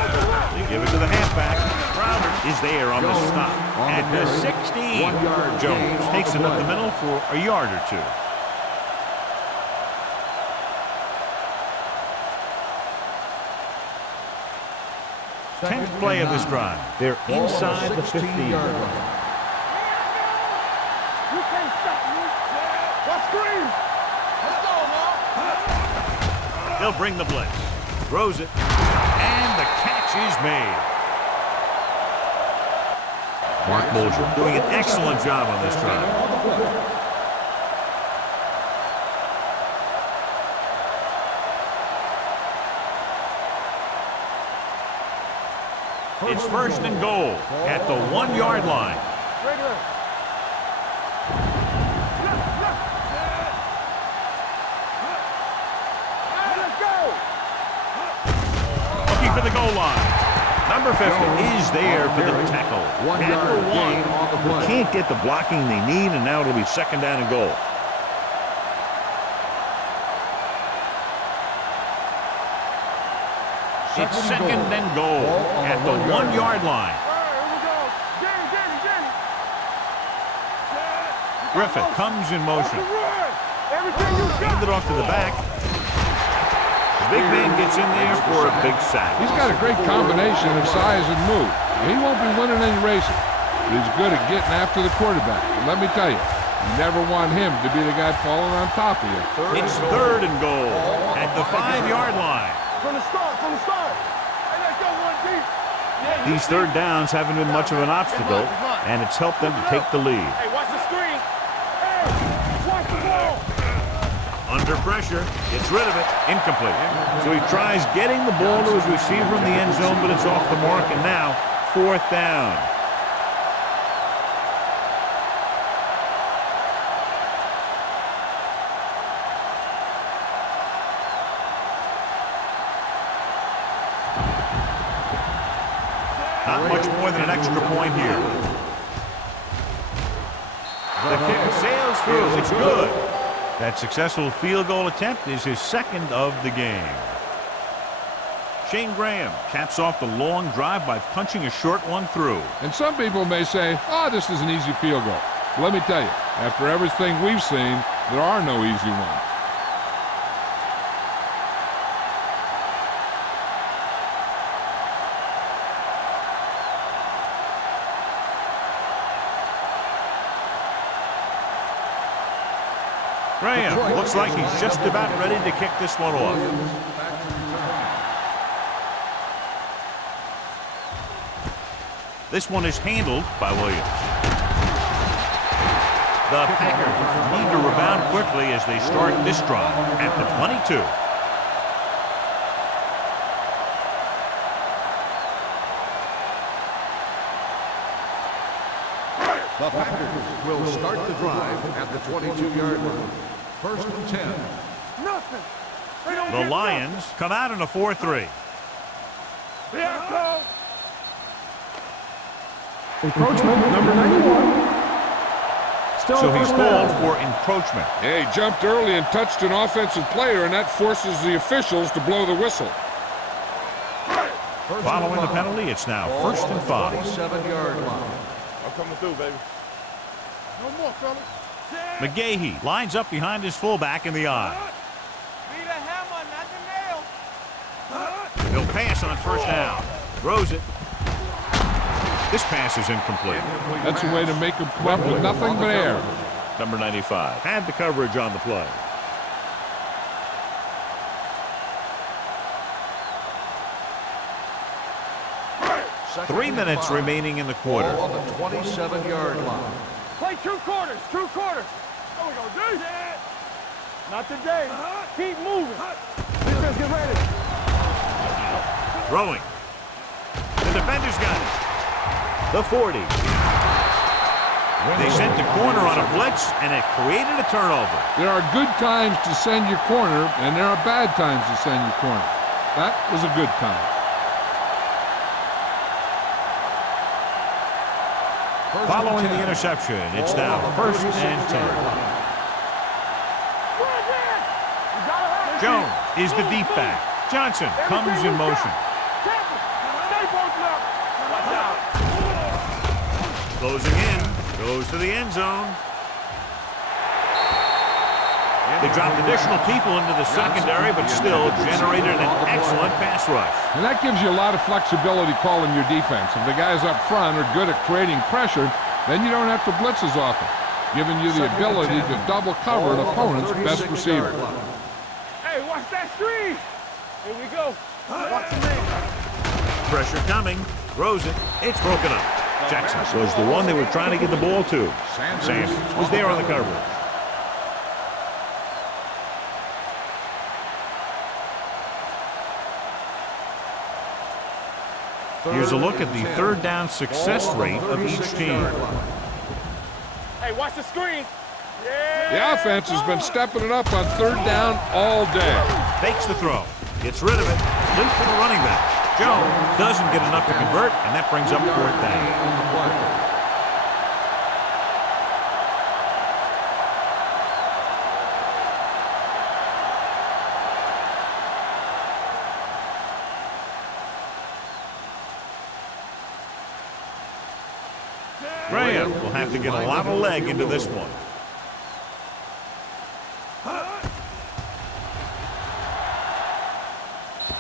They give it to the halfback. Crowder is there on the stop. At the 16, Jones takes it up the middle for a yard or two. Tenth play of this drive. They're inside the 15. You can't stop me. Let's scream. Let's go, man. They'll bring the blitz. Throws it. And the catch is made. Mark Bulger doing an excellent job on this drive. It's first and goal at the 1 yard line. Looking for the goal line. Number 50 is there for the tackle. After one, can't get the blocking they need, and now it'll be second down and goal. It's second and goal at the 1 yard line. Griffith comes in motion. Hand it off to the back. The big man gets in there for a big sack. He's got a great combination of size and move. He won't be winning any races, but he's good at getting after the quarterback. And let me tell you, you never want him to be the guy falling on top of you. It's third and goal at the 5 yard line. From the start. Hey, let's go one deep. These third downs haven't been much of an obstacle, and it's helped them to take the lead. Hey, watch the screen. Hey, watch the ball. Under pressure, gets rid of it, incomplete. So he tries getting the ball to his receiver in the end zone, but it's off the mark, and now fourth down. Not much more than an extra point here. The kick sails through. It's good. That successful field goal attempt is his second of the game. Shane Graham caps off the long drive by punching a short one through. And some people may say, oh, this is an easy field goal. But let me tell you, after everything we've seen, there are no easy ones. Graham looks like he's just about ready to kick this one off. This one is handled by Williams. The Packers need to rebound quickly as they start this drive at the 22. The Packers will start the drive at the 22-yard line. First and 10. The Lions come out in a 4-3. Encroachment, number 91. Still So he's first called down. for encroachment. Yeah, he jumped early and touched an offensive player, and that forces the officials to blow the whistle. Following the penalty, it's now first and 5. 27-yard line. I'm coming through, baby. No more, fellas. McGahee lines up behind his fullback in the eye. Be the hammer, not the nail. He'll pass on first down. Throws it. This pass is incomplete. That's a way to make him come up with nothing but air. Number 95 had the coverage on the play. Second 3 and minutes 5. remaining in the quarter. Ball on the 27-yard line. Play 2 quarters. There we go, D. Not today. Keep moving. Defense, get ready. Throwing. The defender's got it. The 40. They sent the corner on a blitz, and it created a turnover. There are good times to send your corner, and there are bad times to send your corner. That was a good time. Following the interception, it's now first and 10. Jones is the deep back. Johnson comes in motion. Stay posted up. Watch out. Closing in. Goes to the end zone. They dropped additional people into the secondary, but still generated an excellent pass rush. And that gives you a lot of flexibility calling your defense. If the guys up front are good at creating pressure, then you don't have to blitz as often, giving you the ability to double cover an opponent's best receiver. Hey, watch that screen. Here we go. Watch the man. Pressure coming. Throws it. It's broken up. Jackson was the one they were trying to get the ball to. Sanders was there on the coverage. Here's a look at the third down success rate of each team. Hey, watch the screen. The offense has been stepping it up on third down all day. Fakes the throw. Gets rid of it. Complete to the running back. Jones doesn't get enough to convert, and that brings up fourth down. Graham will have to get a lot of leg into this one.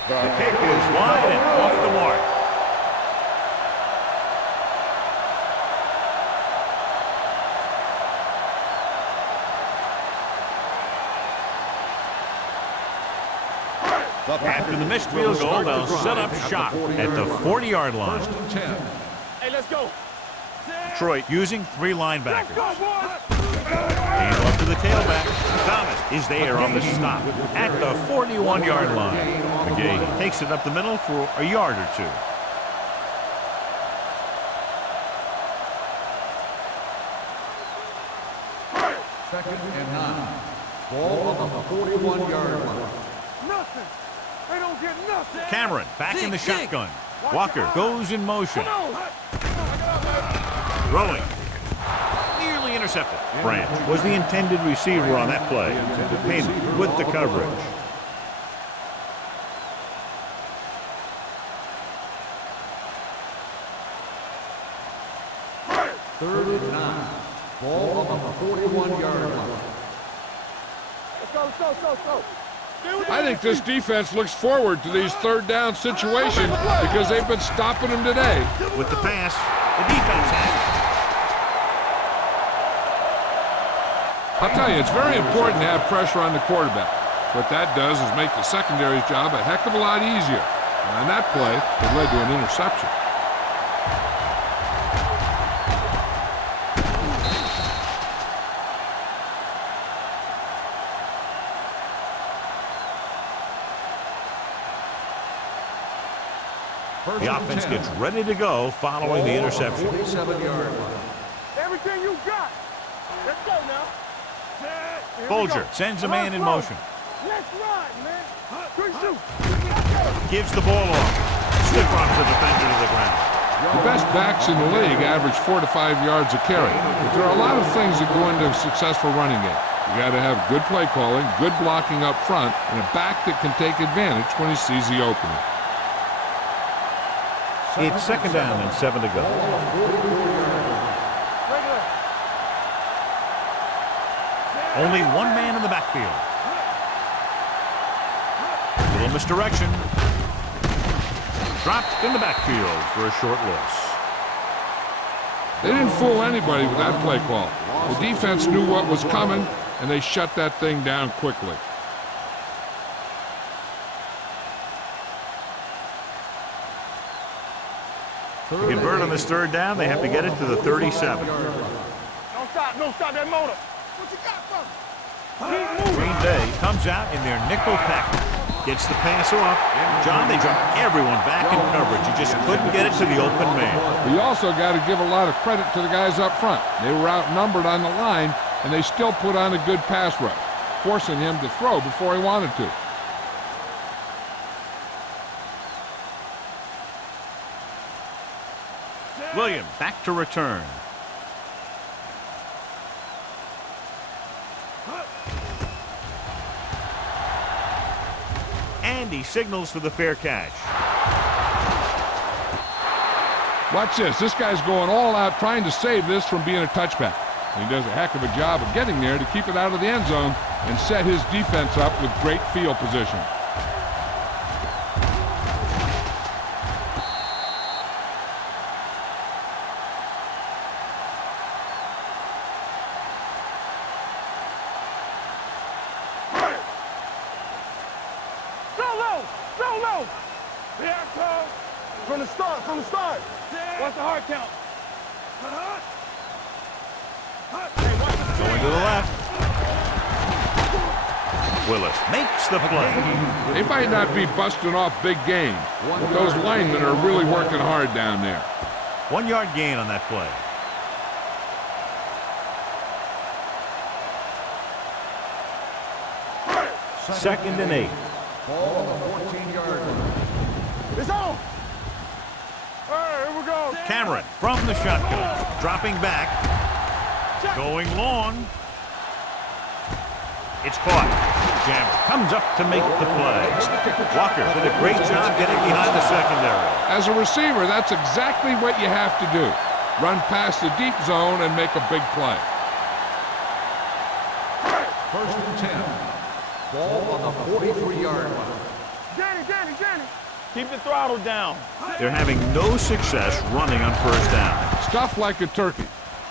The kick is wide and off the mark. After the missed field goal, they'll set up shop at the 40-yard line. Hey, let's go. Detroit using three linebackers. Hand off to the tailback. Thomas is there on the stop at the 41-yard line. McGee takes it up the middle for a yard or two. Second and 9. Ball on the 41-yard line. Nothing. They don't get nothing. Cameron back in the shotgun. Walker goes in motion. Throwing. Nearly intercepted. Branch was the intended receiver on that play. Payne with the coverage. Third and 9. Ball on the 41-yard line. Let's go. I think this defense looks forward to these third down situations because they've been stopping them today. With the pass, the defense has it. I'll tell you, it's very important to have pressure on the quarterback. What that does is make the secondary's job a heck of a lot easier. And on that play, it led to an interception. The offense gets ready to go following the interception. 47-yard line. Everything you got. Let's go now. Here we Folger go. sends a man in motion. Let's ride, man. Good shoot. Gives the ball off. Stiff arms the defender to the ground. The best backs in the league average 4 to 5 yards a carry. But there are a lot of things that go into a successful running game. You got to have good play calling, good blocking up front, and a back that can take advantage when he sees the opening. It's second down and 7 to go. Only one man in the backfield. A little misdirection. Dropped in the backfield for a short loss. They didn't fool anybody with that play call. The defense knew what was coming, and they shut that thing down quickly. To convert on this third down, they have to get it to the 37. Don't stop that motor. What you got from? Keep moving. Green Bay comes out in their nickel package. Gets the pass off. John, they dropped everyone back in coverage. You just couldn't get it to the open man. We also got to give a lot of credit to the guys up front. They were outnumbered on the line, and they still put on a good pass rush, forcing him to throw before he wanted to. Williams back to return. And he signals for the fair catch. Watch this. This guy's going all out trying to save this from being a touchback. And he does a heck of a job of getting there to keep it out of the end zone and set his defense up with great field position. From the start. What's the hard count? Going to the left. Willis makes the play. They might not be busting off big games, but those linemen are really working hard down there. 1 yard gain on that play. Second and 8. Ball on the 14-yard line. It's on. All right, here we go. Cameron from the shotgun. Dropping back. Going long. It's caught. Jammer comes up to make the play. Walker did a great job getting behind the secondary. As a receiver, that's exactly what you have to do. Run past the deep zone and make a big play. First and 10. Ball on the 43-yard line. Danny. Keep the throttle down. They're having no success running on first down. Stuff like a turkey.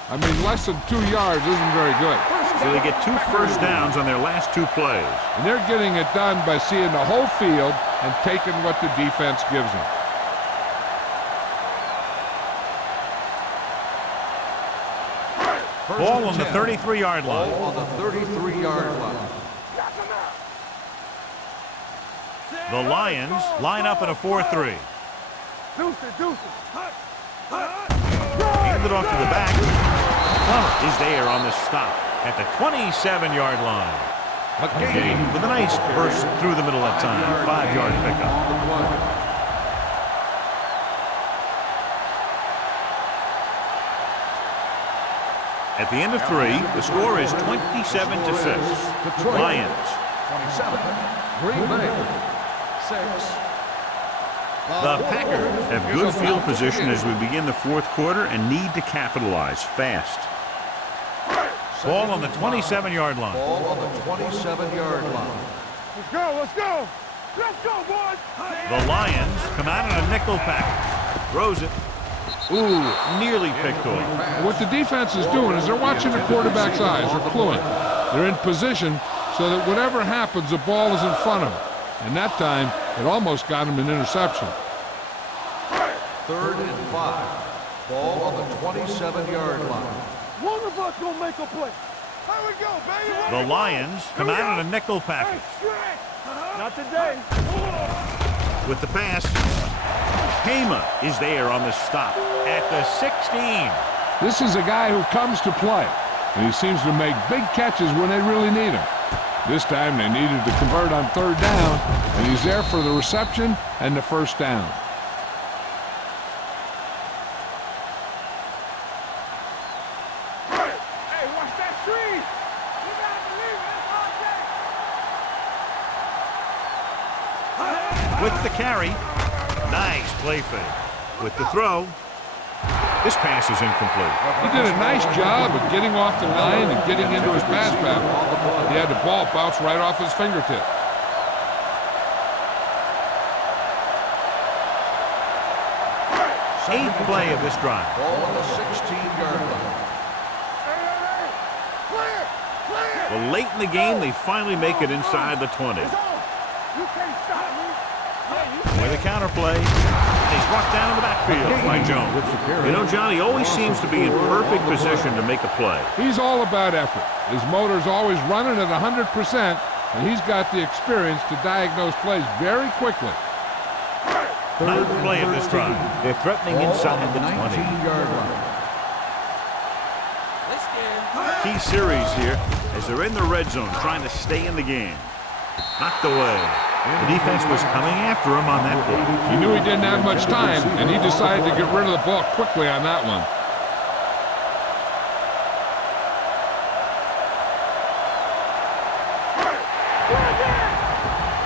I mean, less than 2 yards isn't very good. So they get 2 first downs on their last 2 plays. And they're getting it done by seeing the whole field and taking what the defense gives them. Ball on the 33-yard line. Ball on the 33-yard line. The Lions line up in a 4-3. Deuce it. Handed off to the back. Plummer is there on the stop at the 27-yard line. McGee with a nice burst through the middle that time. 5-yard pickup. At the end of 3, the score is 27-6. Lions. 27. Green Bay. 6. The Packers have good field position as we begin the fourth quarter and need to capitalize fast. Ball on the 27-yard line. Ball on the 27-yard line. Let's go, boys. The Lions come out in a nickel package. Throws it. Ooh, nearly picked off. What the defense is doing is they're watching the quarterback's eyes. They're cluing. They're in position so that whatever happens, the ball is in front of them. And that time, it almost got him an interception. 3rd and 5. Ball on the 27-yard line. One of us gonna make a play. Here we go, baby. The Lions come out in a nickel package. Not today. With the pass, Hema is there on the stop at the 16. This is a guy who comes to play, and he seems to make big catches when they really need him. This time they needed to convert on 3rd down, and he's there for the reception and the first down. Hey, watch that screen. You gotta believe it. With the carry, nice play fake. With the throw, this pass is incomplete. He did a nice job of getting off the line and getting into his pass pattern. He had the ball bounce right off his fingertip. Eighth play of this drive. Ball on the 16-yard line. Well, late in the game, they finally make it inside the 20. You can't stop me. With a counter play, and he's brought down in the backfield by Jones. You know, John, he always seems to be in perfect position to make a play. He's all about effort. His motor's always running at 100%, and he's got the experience to diagnose plays very quickly. Ninth play of this drive. They're threatening inside the 20. 19-yard line. Key series here as they're in the red zone trying to stay in the game. Knocked away. The defense was coming after him on that play. He knew he didn't have much time, and he decided to get rid of the ball quickly on that one.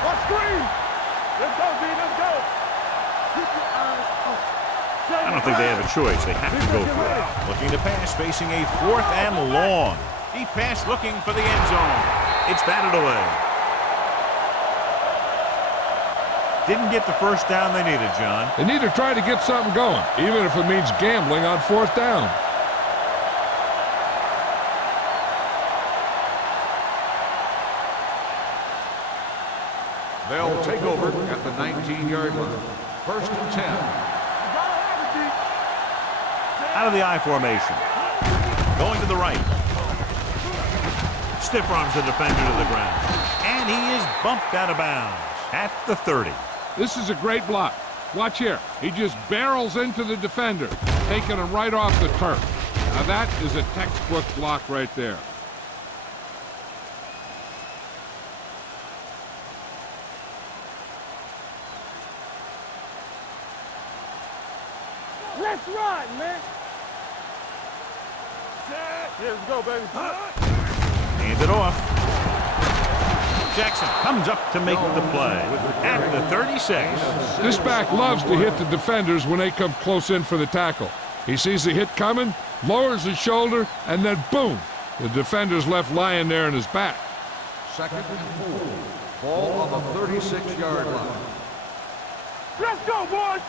Let's screen. Let's go, D. Let's go. Keep your eyes open. Say I don't think they have a choice. They have to go for it. Looking to pass, facing a 4th and long. Deep pass looking for the end zone. It's batted away. Didn't get the first down they needed, John. They need to try to get something going, even if it means gambling on 4th down. They'll take over at the 19-yard line. 1st and 10. Out of the I formation. Going to the right. Stiff arms the defender to the ground. And he is bumped out of bounds at the 30. This is a great block. Watch here. He just barrels into the defender, taking him right off the turf. Now that is a textbook block right there. Let's ride, man. Here we go, baby. Hands it off. Jackson comes up to make the play at the 36. This back loves to hit the defenders when they come close in for the tackle. He sees the hit coming, lowers his shoulder, and then boom, the defender's left lying there in his back. 2nd and 4. Ball on the 36-yard line. Let's go, boys.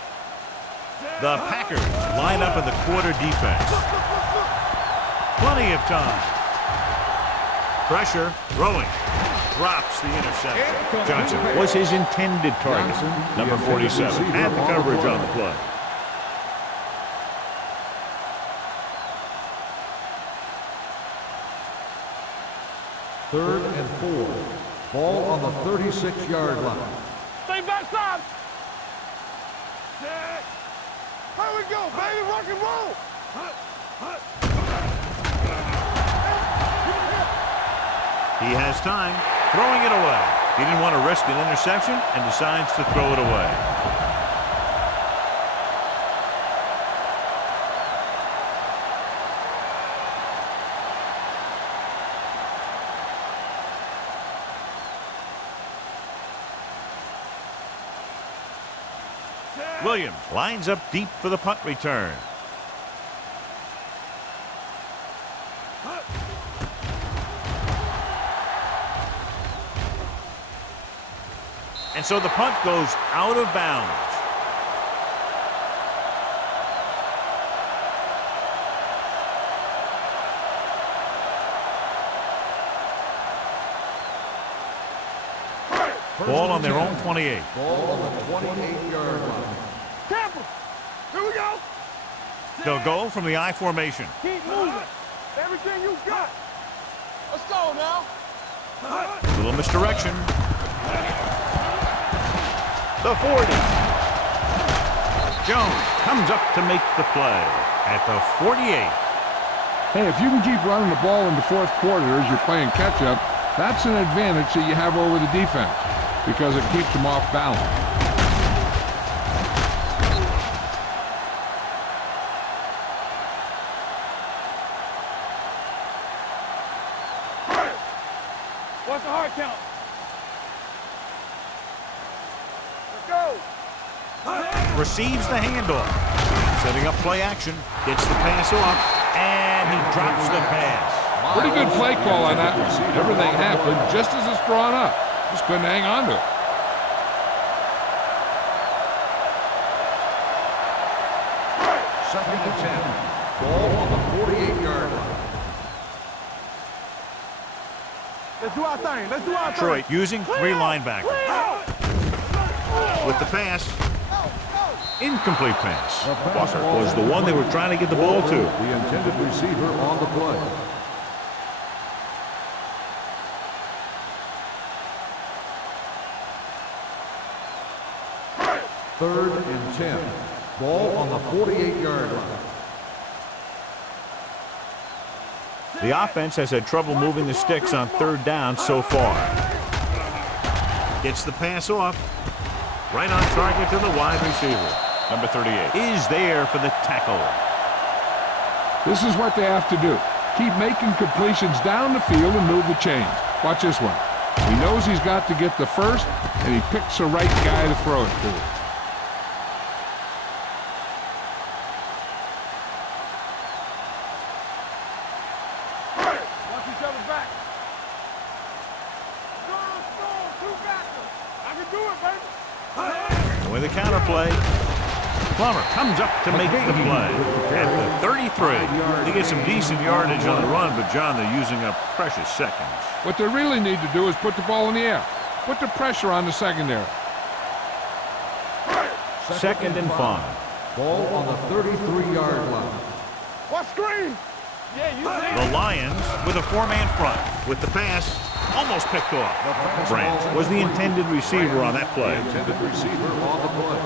The Packers line up in the quarter defense. Plenty of time. Pressure, throwing. Drops the interception. Johnson was his intended target. Number 47 had the coverage on the play. Third and 4. Ball on the 36-yard line. Stay backside. Here we go, baby. Rock and roll. He has time, throwing it away. He didn't want to risk an interception and decides to throw it away. Williams lines up deep for the punt return. And so the punt goes out of bounds. Ball on their own 28. Ball on the 28-yard line. Tampa. Here we go. They'll go from the I formation. Keep moving. Everything you got. Let's go now. Little misdirection. The 40. Jones comes up to make the play at the 48. Hey, if you can keep running the ball in the 4th quarter as you're playing catch-up, that's an advantage that you have over the defense because it keeps them off balance. What's the hard count? Let's go. Receives the handoff. Setting up play action. Gets the pass off. And he drops the pass. Pretty good play call on that one. Everything happened just as it's drawn up. Just couldn't hang on to it. Second and 10. Ball on the 48-yard line. Let's do our thing. Let's do our thing. Detroit using 3 linebackers. With the pass. Incomplete pass. Walker was the one they were trying to get the ball to. The intended receiver on the play. Third and 10. Ball on the 48-yard line. The offense has had trouble moving the sticks on 3rd down so far. Gets the pass off. Right on target to the wide receiver. Number 38 is there for the tackle. This is what they have to do. Keep making completions down the field and move the chains. Watch this one. He knows he's got to get the first, and he picks the right guy to throw it to. With the counter play. Plummer comes up to make the play. At the 33. They get some decent yardage on the run, but, John, they're using up precious seconds. What they really need to do is put the ball in the air. Put the pressure on the secondary. Second and 5. Ball on the 33-yard line. What screen? Yeah, you see. The Lions with a 4-man front. With the pass almost picked off. Branch was the intended receiver on that play. Intended receiver on the play.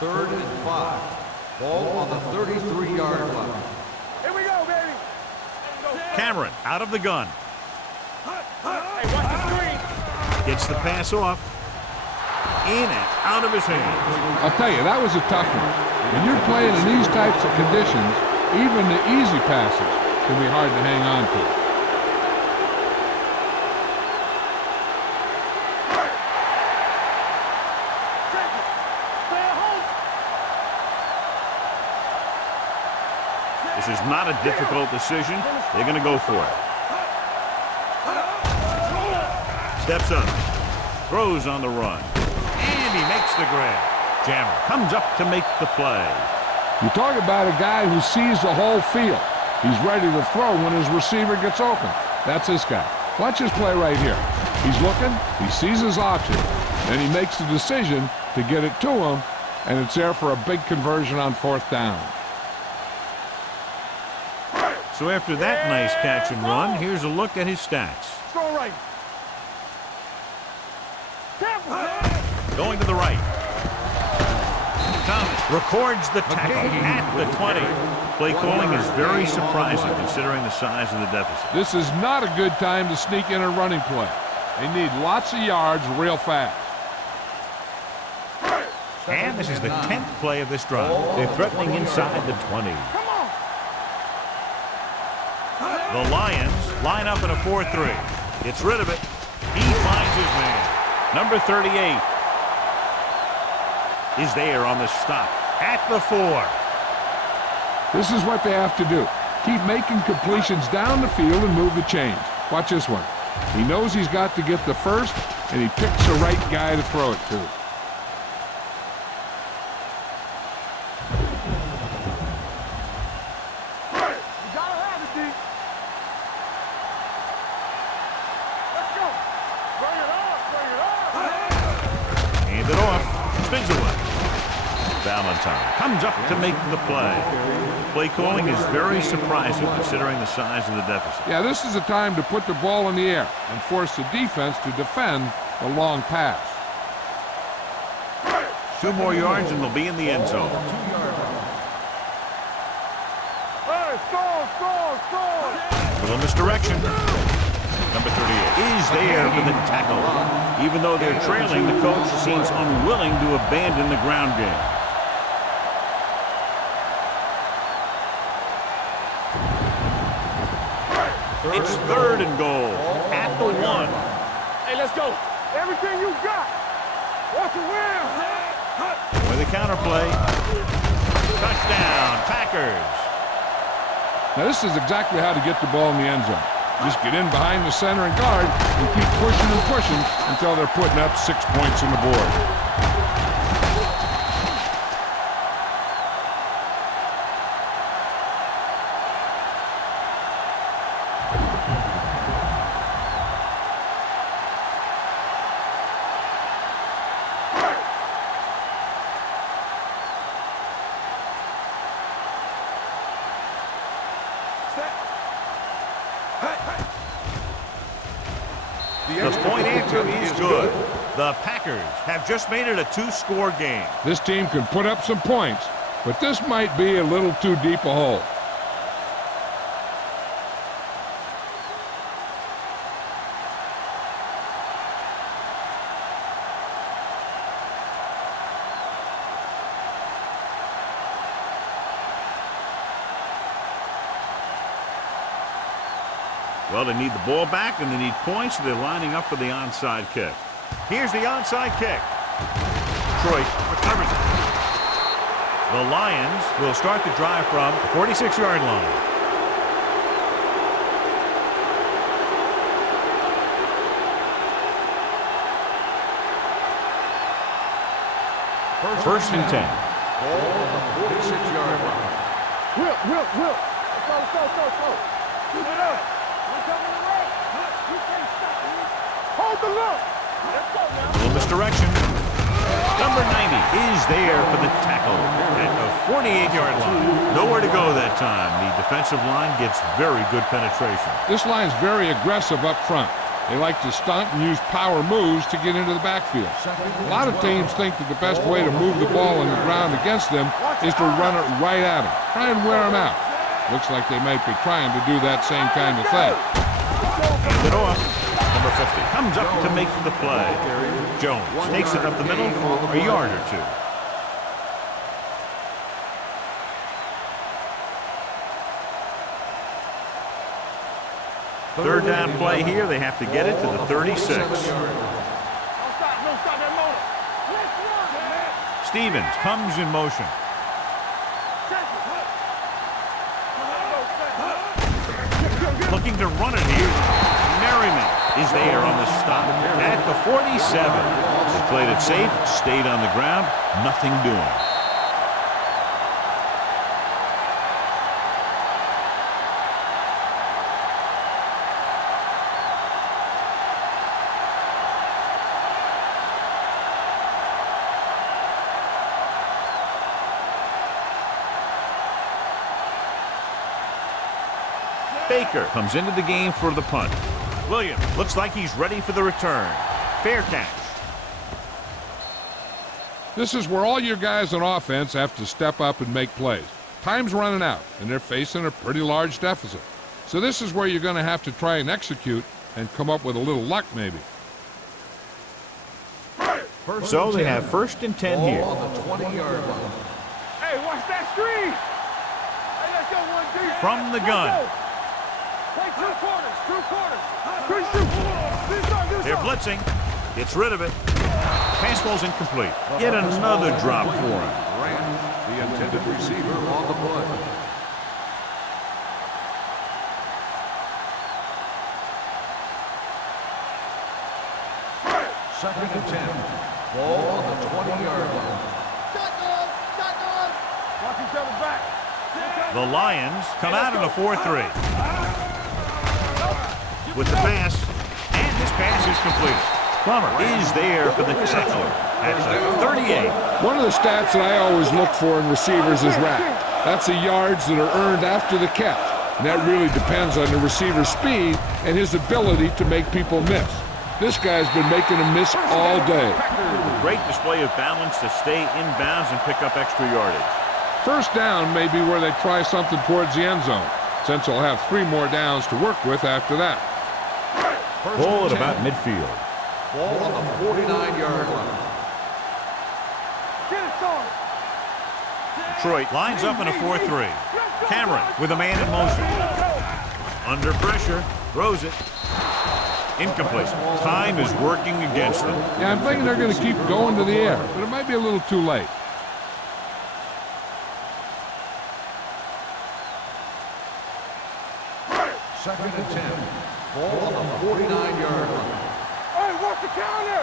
Third and 5. Ball on the 33-yard line. Here we go, baby. Cameron out of the gun. Hey, watch the screen. Gets the pass off. In and out of his hands. I'll tell you, that was a tough one. When you're playing in these types of conditions, even the easy passes can be hard to hang on to. This is not a difficult decision. They're going to go for it. Steps up. Throws on the run. And he makes the grab. Jammer comes up to make the play. You talk about a guy who sees the whole field. He's ready to throw when his receiver gets open. That's this guy. Watch his play right here. He's looking, he sees his option, and he makes the decision to get it to him, and it's there for a big conversion on 4th down. So after that nice catch and run, here's a look at his stats. Throw right. Going to the right. Thomas records the tackle at the 20. Play calling is very surprising considering the size of the deficit. This is not a good time to sneak in a running play. They need lots of yards real fast. And this is the 10th play of this drive. They're threatening inside the 20. Come on. The Lions line up in a 4-3. Gets rid of it. He finds his man. Number 38 is there on the stop at the 4. This is what they have to do. Keep making completions down the field and move the chains. Watch this one. He knows he's got to get the first, and he picks the right guy to throw it to. Valentine comes up to make the play. Play calling is very surprising considering the size of the deficit. Yeah, this is a time to put the ball in the air and force the defense to defend the long pass. 2 more yards and they'll be in the end zone. Hey, score! Little misdirection. Number 38 is there for the tackle. Even though they're trailing, the coach seems unwilling to abandon the ground game. It's 3rd and goal at the 1. Hey, let's go. Everything you got. Watch the wheel. With a counter play. Touchdown, Packers. Now, this is exactly how to get the ball in the end zone. Just get in behind the center and guard and keep pushing and pushing until they're putting up 6 points on the board. The point answer is good. The Packers have just made it a 2-score game. This team can put up some points, but this might be a little too deep a hole. Well, they need the ball back and they need points, so they're lining up for the onside kick. Here's the onside kick. Detroit recovers it. The Lions will start the drive from the 46-yard line. First and 10. Ball on the 46-yard line. Will. Let's go. Keep it up. We're coming around. You can't stop me. Hold the look. Let's go now. Little misdirection. Number 90 is there for the tackle at the 48-yard line. Nowhere to go that time. The defensive line gets very good penetration. This line's very aggressive up front. They like to stunt and use power moves to get into the backfield. A lot of teams think that the best way to move the ball on the ground against them is to run it right at them. Try and wear them out. Looks like they might be trying to do that same kind of thing. Hand it off. Number 50 comes up to make the play. Jones takes it up the middle for a yard or two. Third down play here. They have to get it to the 36. Don't stop that motor. Let's run, man. Stevens comes in motion. Looking to run it here. Merriman is there on the stop at the 47. They played it safe, stayed on the ground, nothing doing. Baker comes into the game for the punt. Williams looks like he's ready for the return. Fair catch. This is where all your guys on offense have to step up and make plays. Time's running out, and they're facing a pretty large deficit. So this is where you're going to have to try and execute and come up with a little luck maybe. So they have first and 10 here. On the 20-yard line. Hey, watch that screen. Hey, let's go 1-3. From the gun. Play two quarters. They're blitzing. Gets rid of it. Pass ball's incomplete. Yet another drop for him. Grant, the intended receiver, on the play. Second and 10. Ball on the 20-yard line. Shotgun. Watch each other back. The Lions come out in a 4-3. With the pass, and this pass is completed. Plummer is there for the tackle at the 38. One of the stats that I always look for in receivers is RAC. That's the yards that are earned after the catch. And that really depends on the receiver's speed and his ability to make people miss. This guy's been making them miss all day. Great display of balance to stay in bounds and pick up extra yardage. First down may be where they try something towards the end zone, since they'll have 3 more downs to work with after that. Ball at about midfield. Ball on the 49-yard line. Get it started. Detroit lines up in a 4-3. Cameron with a man in motion. Under pressure, throws it. Incomplete. Time is working against them. Yeah, I'm thinking they're going to keep going to the air, but it might be a little too late. Second and 10. Ball on the 49-yard line. Hey, watch the counter.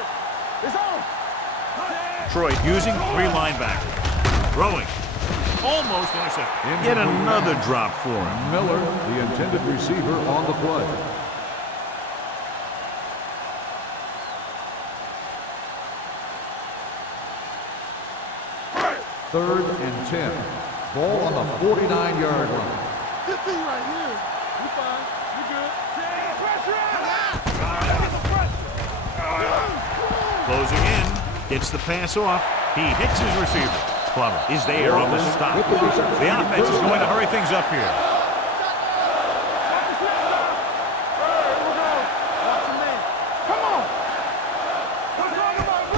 It's on. Detroit using 3 linebackers. Throwing. Almost intercepted. Yet another drop for him. Miller, the intended receiver, on the play. Third and 10. Ball on the 49-yard line. Good thing right here. You fine. You good. Closing in. Gets the pass off. He hits his receiver. Plummer is there on the stop. The offense is going to hurry things up here.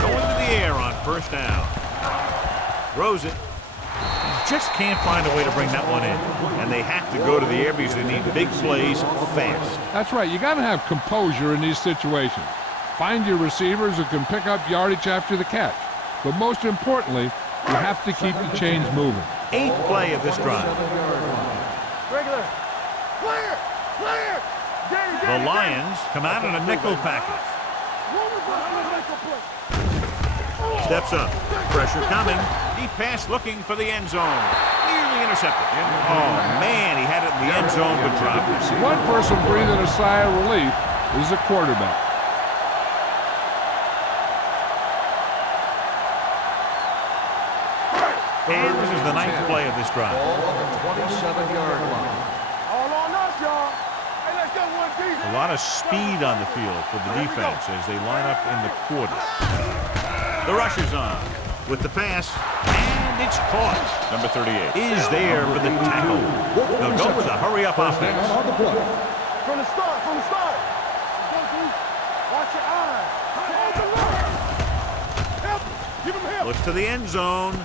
Going to the air on first down. Throws it. Just can't find a way to bring that one in. And they have to go to the air because they need big plays fast. That's right. You got to have composure in these situations. Find your receivers who can pick up yardage after the catch. But most importantly, you have to keep the chains moving. 8th play of this drive. Regular. Clear. The Lions come out in a nickel package. Steps up. Pressure coming. Deep pass looking for the end zone. Nearly intercepted. Oh, man, he had it in the end zone but dropped it. One person breathing a sigh of relief is the quarterback. And this is the 9th play of this drive. Ball on the 27-yard line. All on us, y'all. Hey, let's go one defense. A lot of speed on the field for the defense as they line up in the quarter. The rush is on with the pass, and it's caught. Number 38 is there for the tackle. They'll go with a hurry-up offense. From the start, from the start. Watch your eyes. Hold the look. Help. Give him help. Looks to the end zone.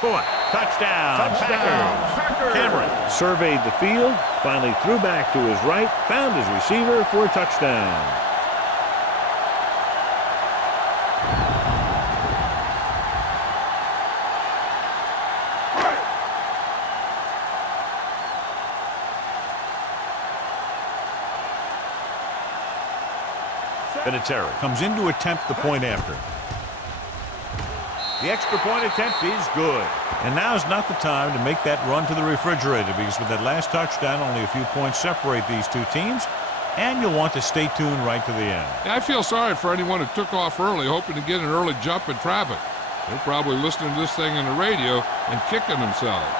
Caught. Touchdown. Packers. Cameron surveyed the field, finally threw back to his right, found his receiver for a touchdown. Vinatieri comes in to attempt the point after. The extra point attempt is good. And now's not the time to make that run to the refrigerator, because with that last touchdown, only a few points separate these two teams, and you'll want to stay tuned right to the end. I feel sorry for anyone who took off early hoping to get an early jump in traffic. They're probably listening to this thing on the radio and kicking themselves.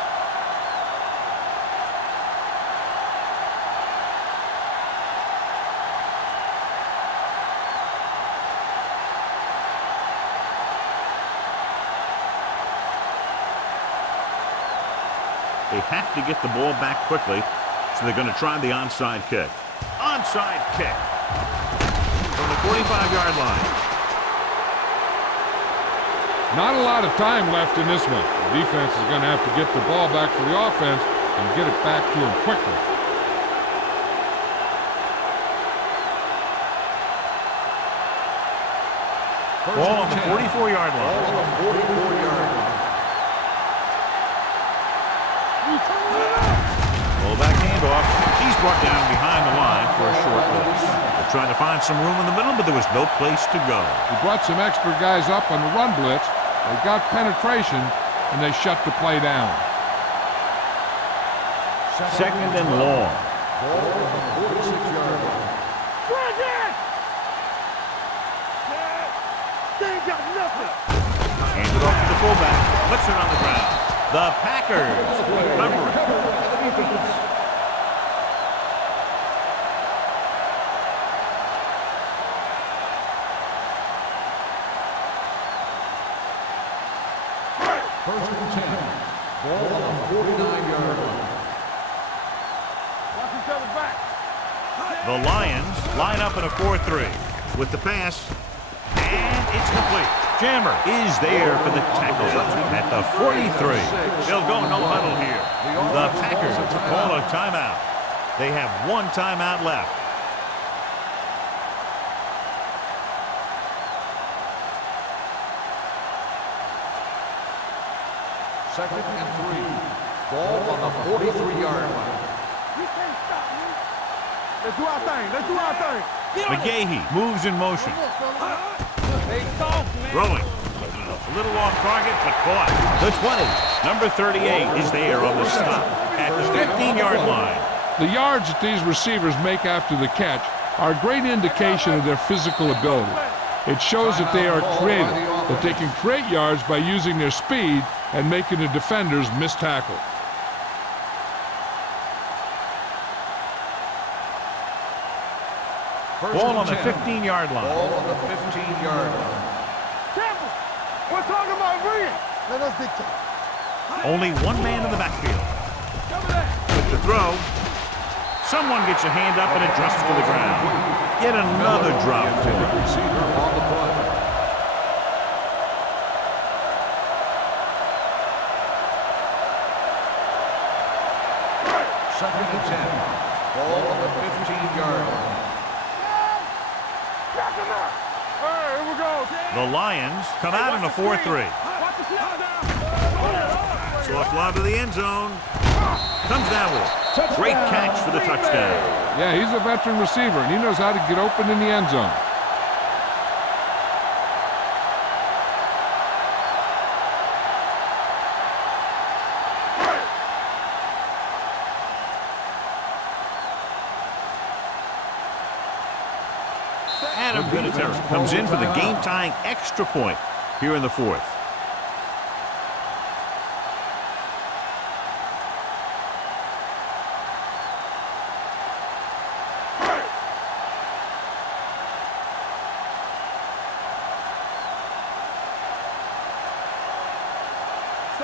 They have to get the ball back quickly, so they're going to try the onside kick. Onside kick from the 45-yard line. Not a lot of time left in this one. The defense is going to have to get the ball back for the offense and get it back to them quickly. Ball on the 44-yard line. Ball on the 44-yard line. Fullback handoff. He's brought down behind the line for a short loss. They're trying to find some room in the middle, but there was no place to go. He brought some extra guys up on the run blitz. They got penetration, and they shut the play down. Second and long. Ball on the 46-yard line. They ain't got nothing. Hands it off to the fullback. Puts it on the ground. The Packers cover it. First and 10. Ball on the 49-yard line. Watch each other back. The Lions line up in a 4-3 with the pass, and it's complete. Jammer is there for the tackle at the 43. They'll go no huddle here. The Packers call a timeout. They have one timeout left. Second and 3. Ball on the 43-yard line. We can't stop me. Let's do our thing. Let's do our thing. McGahee moves in motion. Throwing. A little off target, but caught. The 20. Number 38 is there on the stop at the 15-yard line. The yards that these receivers make after the catch are a great indication of their physical ability. It shows that they are creative, that they can create yards by using their speed and making the defenders miss tackle. Ball on the 15-yard line. Ball on the 15-yard line. Careful. We're talking about ring. Let us dictate. Only one man in the backfield. Cover that. With the throw, someone gets a hand up and it drops to the ground. Yet another drop for Intended it. receiver on the play. Second and 10. Ball on the 15-yard line. Back him up. All right, here we go. The Lions come out in a 4-3. Watch the slide down. Soft lob to the end zone. Comes down with it. Great catch for the touchdown. Yeah, he's a veteran receiver, and he knows how to get open in the end zone. Adam Vinatieri comes in for the game-tying extra point here in the fourth.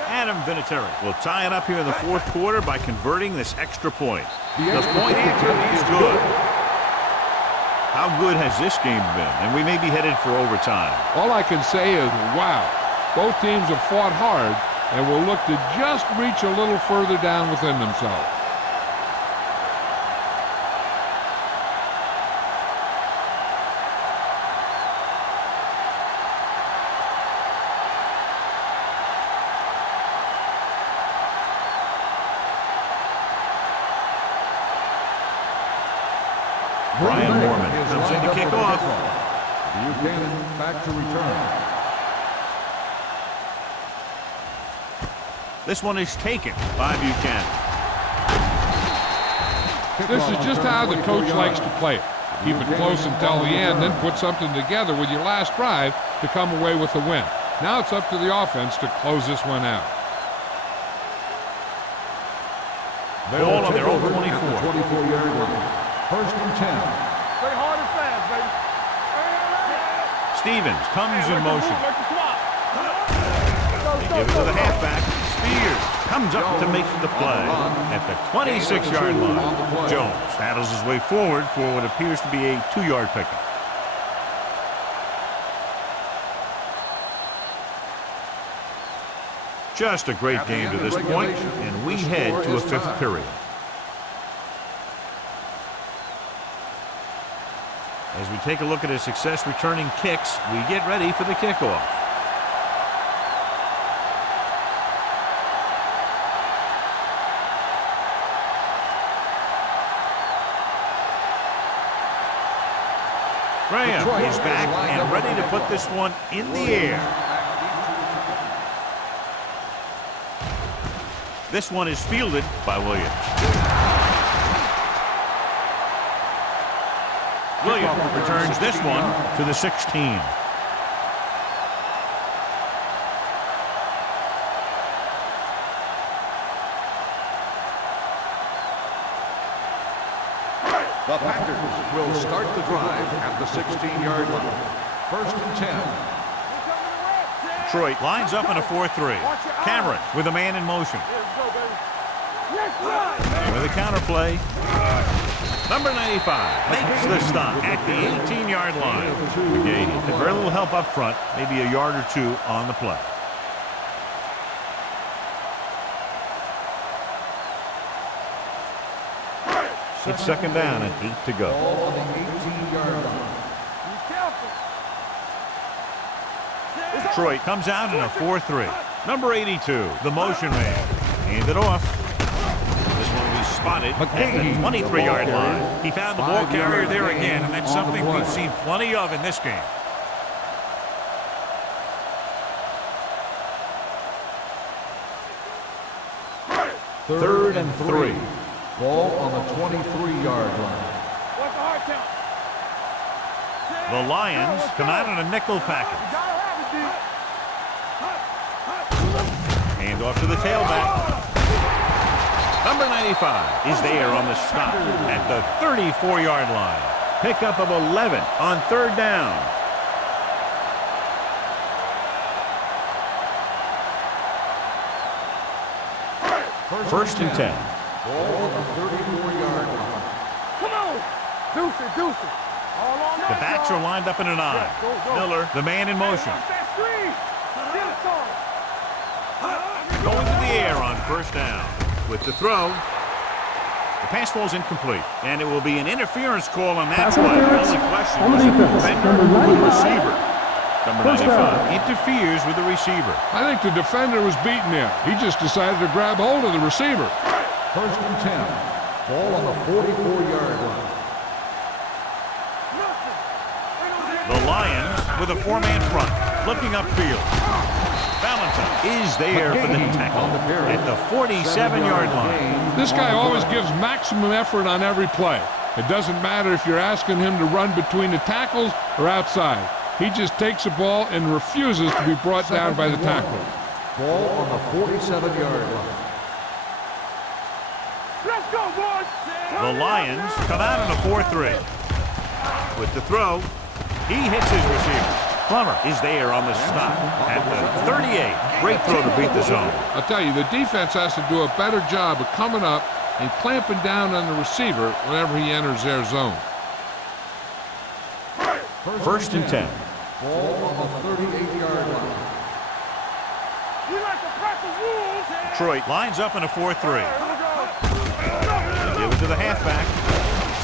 Adam Vinatieri will tie it up here in the fourth quarter by converting this extra point. The point after is good. How good has this game been? And we may be headed for overtime. All I can say is, wow. Both teams have fought hard and will look to just reach a little further down within themselves. Brian Mormon comes in to kick off. Buchanan back to return. This one is taken by Buchanan. This is just how the coach likes to play it. Keep it close until the end, then put something together with your last drive to come away with the win. Now it's up to the offense to close this one out. Ball on their own 24. 24-yard line. First and 10. Stay hard and fast, baby. Stevens comes in motion. They give it to the halfback. Spears comes up to make the play at the 26-yard line. Jones battles his way forward for what appears to be a 2-yard pickup. Just a great game to this point, and we head to a fifth period. As we take a look at his success returning kicks, we get ready for the kickoff. Graham is back and ready to put this one in the air. This one is fielded by Williams. Williams returns this one to the 16. The Packers will start the drive at the 16-yard line. First and 10. Detroit lines up in a 4-3. Cameron with a man in motion. And with a counterplay. Number 95 makes the stop at the 18-yard line. McGahee had very little help up front, maybe a yard or two on the play. It's second down and 8 to go. Ball on the 18-yard line. Detroit comes out in a 4-3. Number 82, the motion man. Hand it off. This one will be spotted at the 23-yard line. He found the ball carrier there again, and that's something we've seen plenty of in this game. Third and 3. Ball on the 23-yard line. The Lions come out in a nickel package. Hand off to the tailback. Number 95 is there on the stop at the 34-yard line. Pickup of 11 on third down. First and 10. Ball on the 34-yard line. Come on. Deuce it, deuce it. All on The backs are lined up in an I. Miller, the man in motion. Going to the air on first down. With the throw, the pass falls incomplete, and it will be an interference call on that Pass play. interference Only question on the was it the defense. defender Number or the 95. receiver. Number First 95 down. interferes with the receiver. I think the defender was beaten there. He just decided to grab hold of the receiver. First and 10. Ball on the 44-yard line. The Lions with a four-man front, looking upfield. Valentine is there for the tackle at the 47-yard line. This guy always gives maximum effort on every play. It doesn't matter if you're asking him to run between the tackles or outside. He just takes the ball and refuses to be brought down by the tackler. Ball on the 47-yard line. Let's go, boys. The Lions come out in a 4-3. With the throw, he hits his receiver. Plummer is there on the stop at the 38. Great throw to beat the zone. I'll tell you, the defense has to do a better job of coming up and clamping down on the receiver whenever he enters their zone. First and 10. Ball on the 38-yard line. We like to practice rules. Detroit lines up in a 4-3. They give it to the halfback.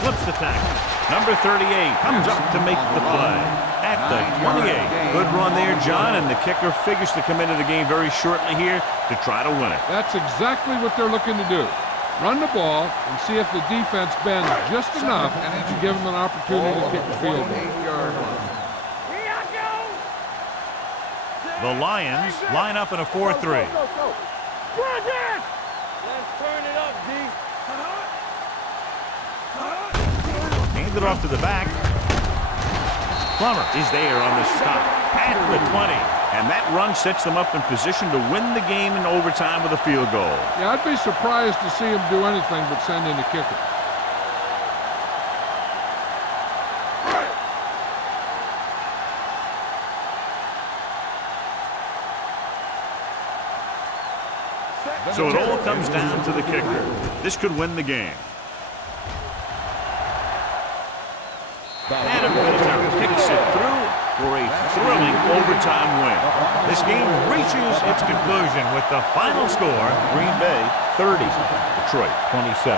Slips the tackle. Number 38 comes up to make the play at the 28. Good run there, John, and the kicker figures to come into the game very shortly here to try to win it. That's exactly what they're looking to do. Run the ball and see if the defense bends just enough to give them an opportunity to kick the field goal. Here I go. The Lions line up in a 4-3. Let's turn it up, D. Hand it off to the back. Plummer is there on the stop at the 20. And that run sets them up in position to win the game in overtime with a field goal. Yeah, I'd be surprised to see him do anything but send in a kicker. So it all comes down to the kicker. This could win the game. Adam Vinatieri kicks it through for a thrilling overtime win. This game reaches its conclusion with the final score, Green Bay 30, Detroit 27.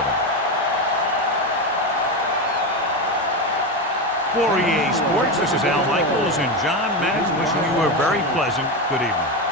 For EA Sports, this is Al Michaels and John Madden wishing you a very pleasant good evening.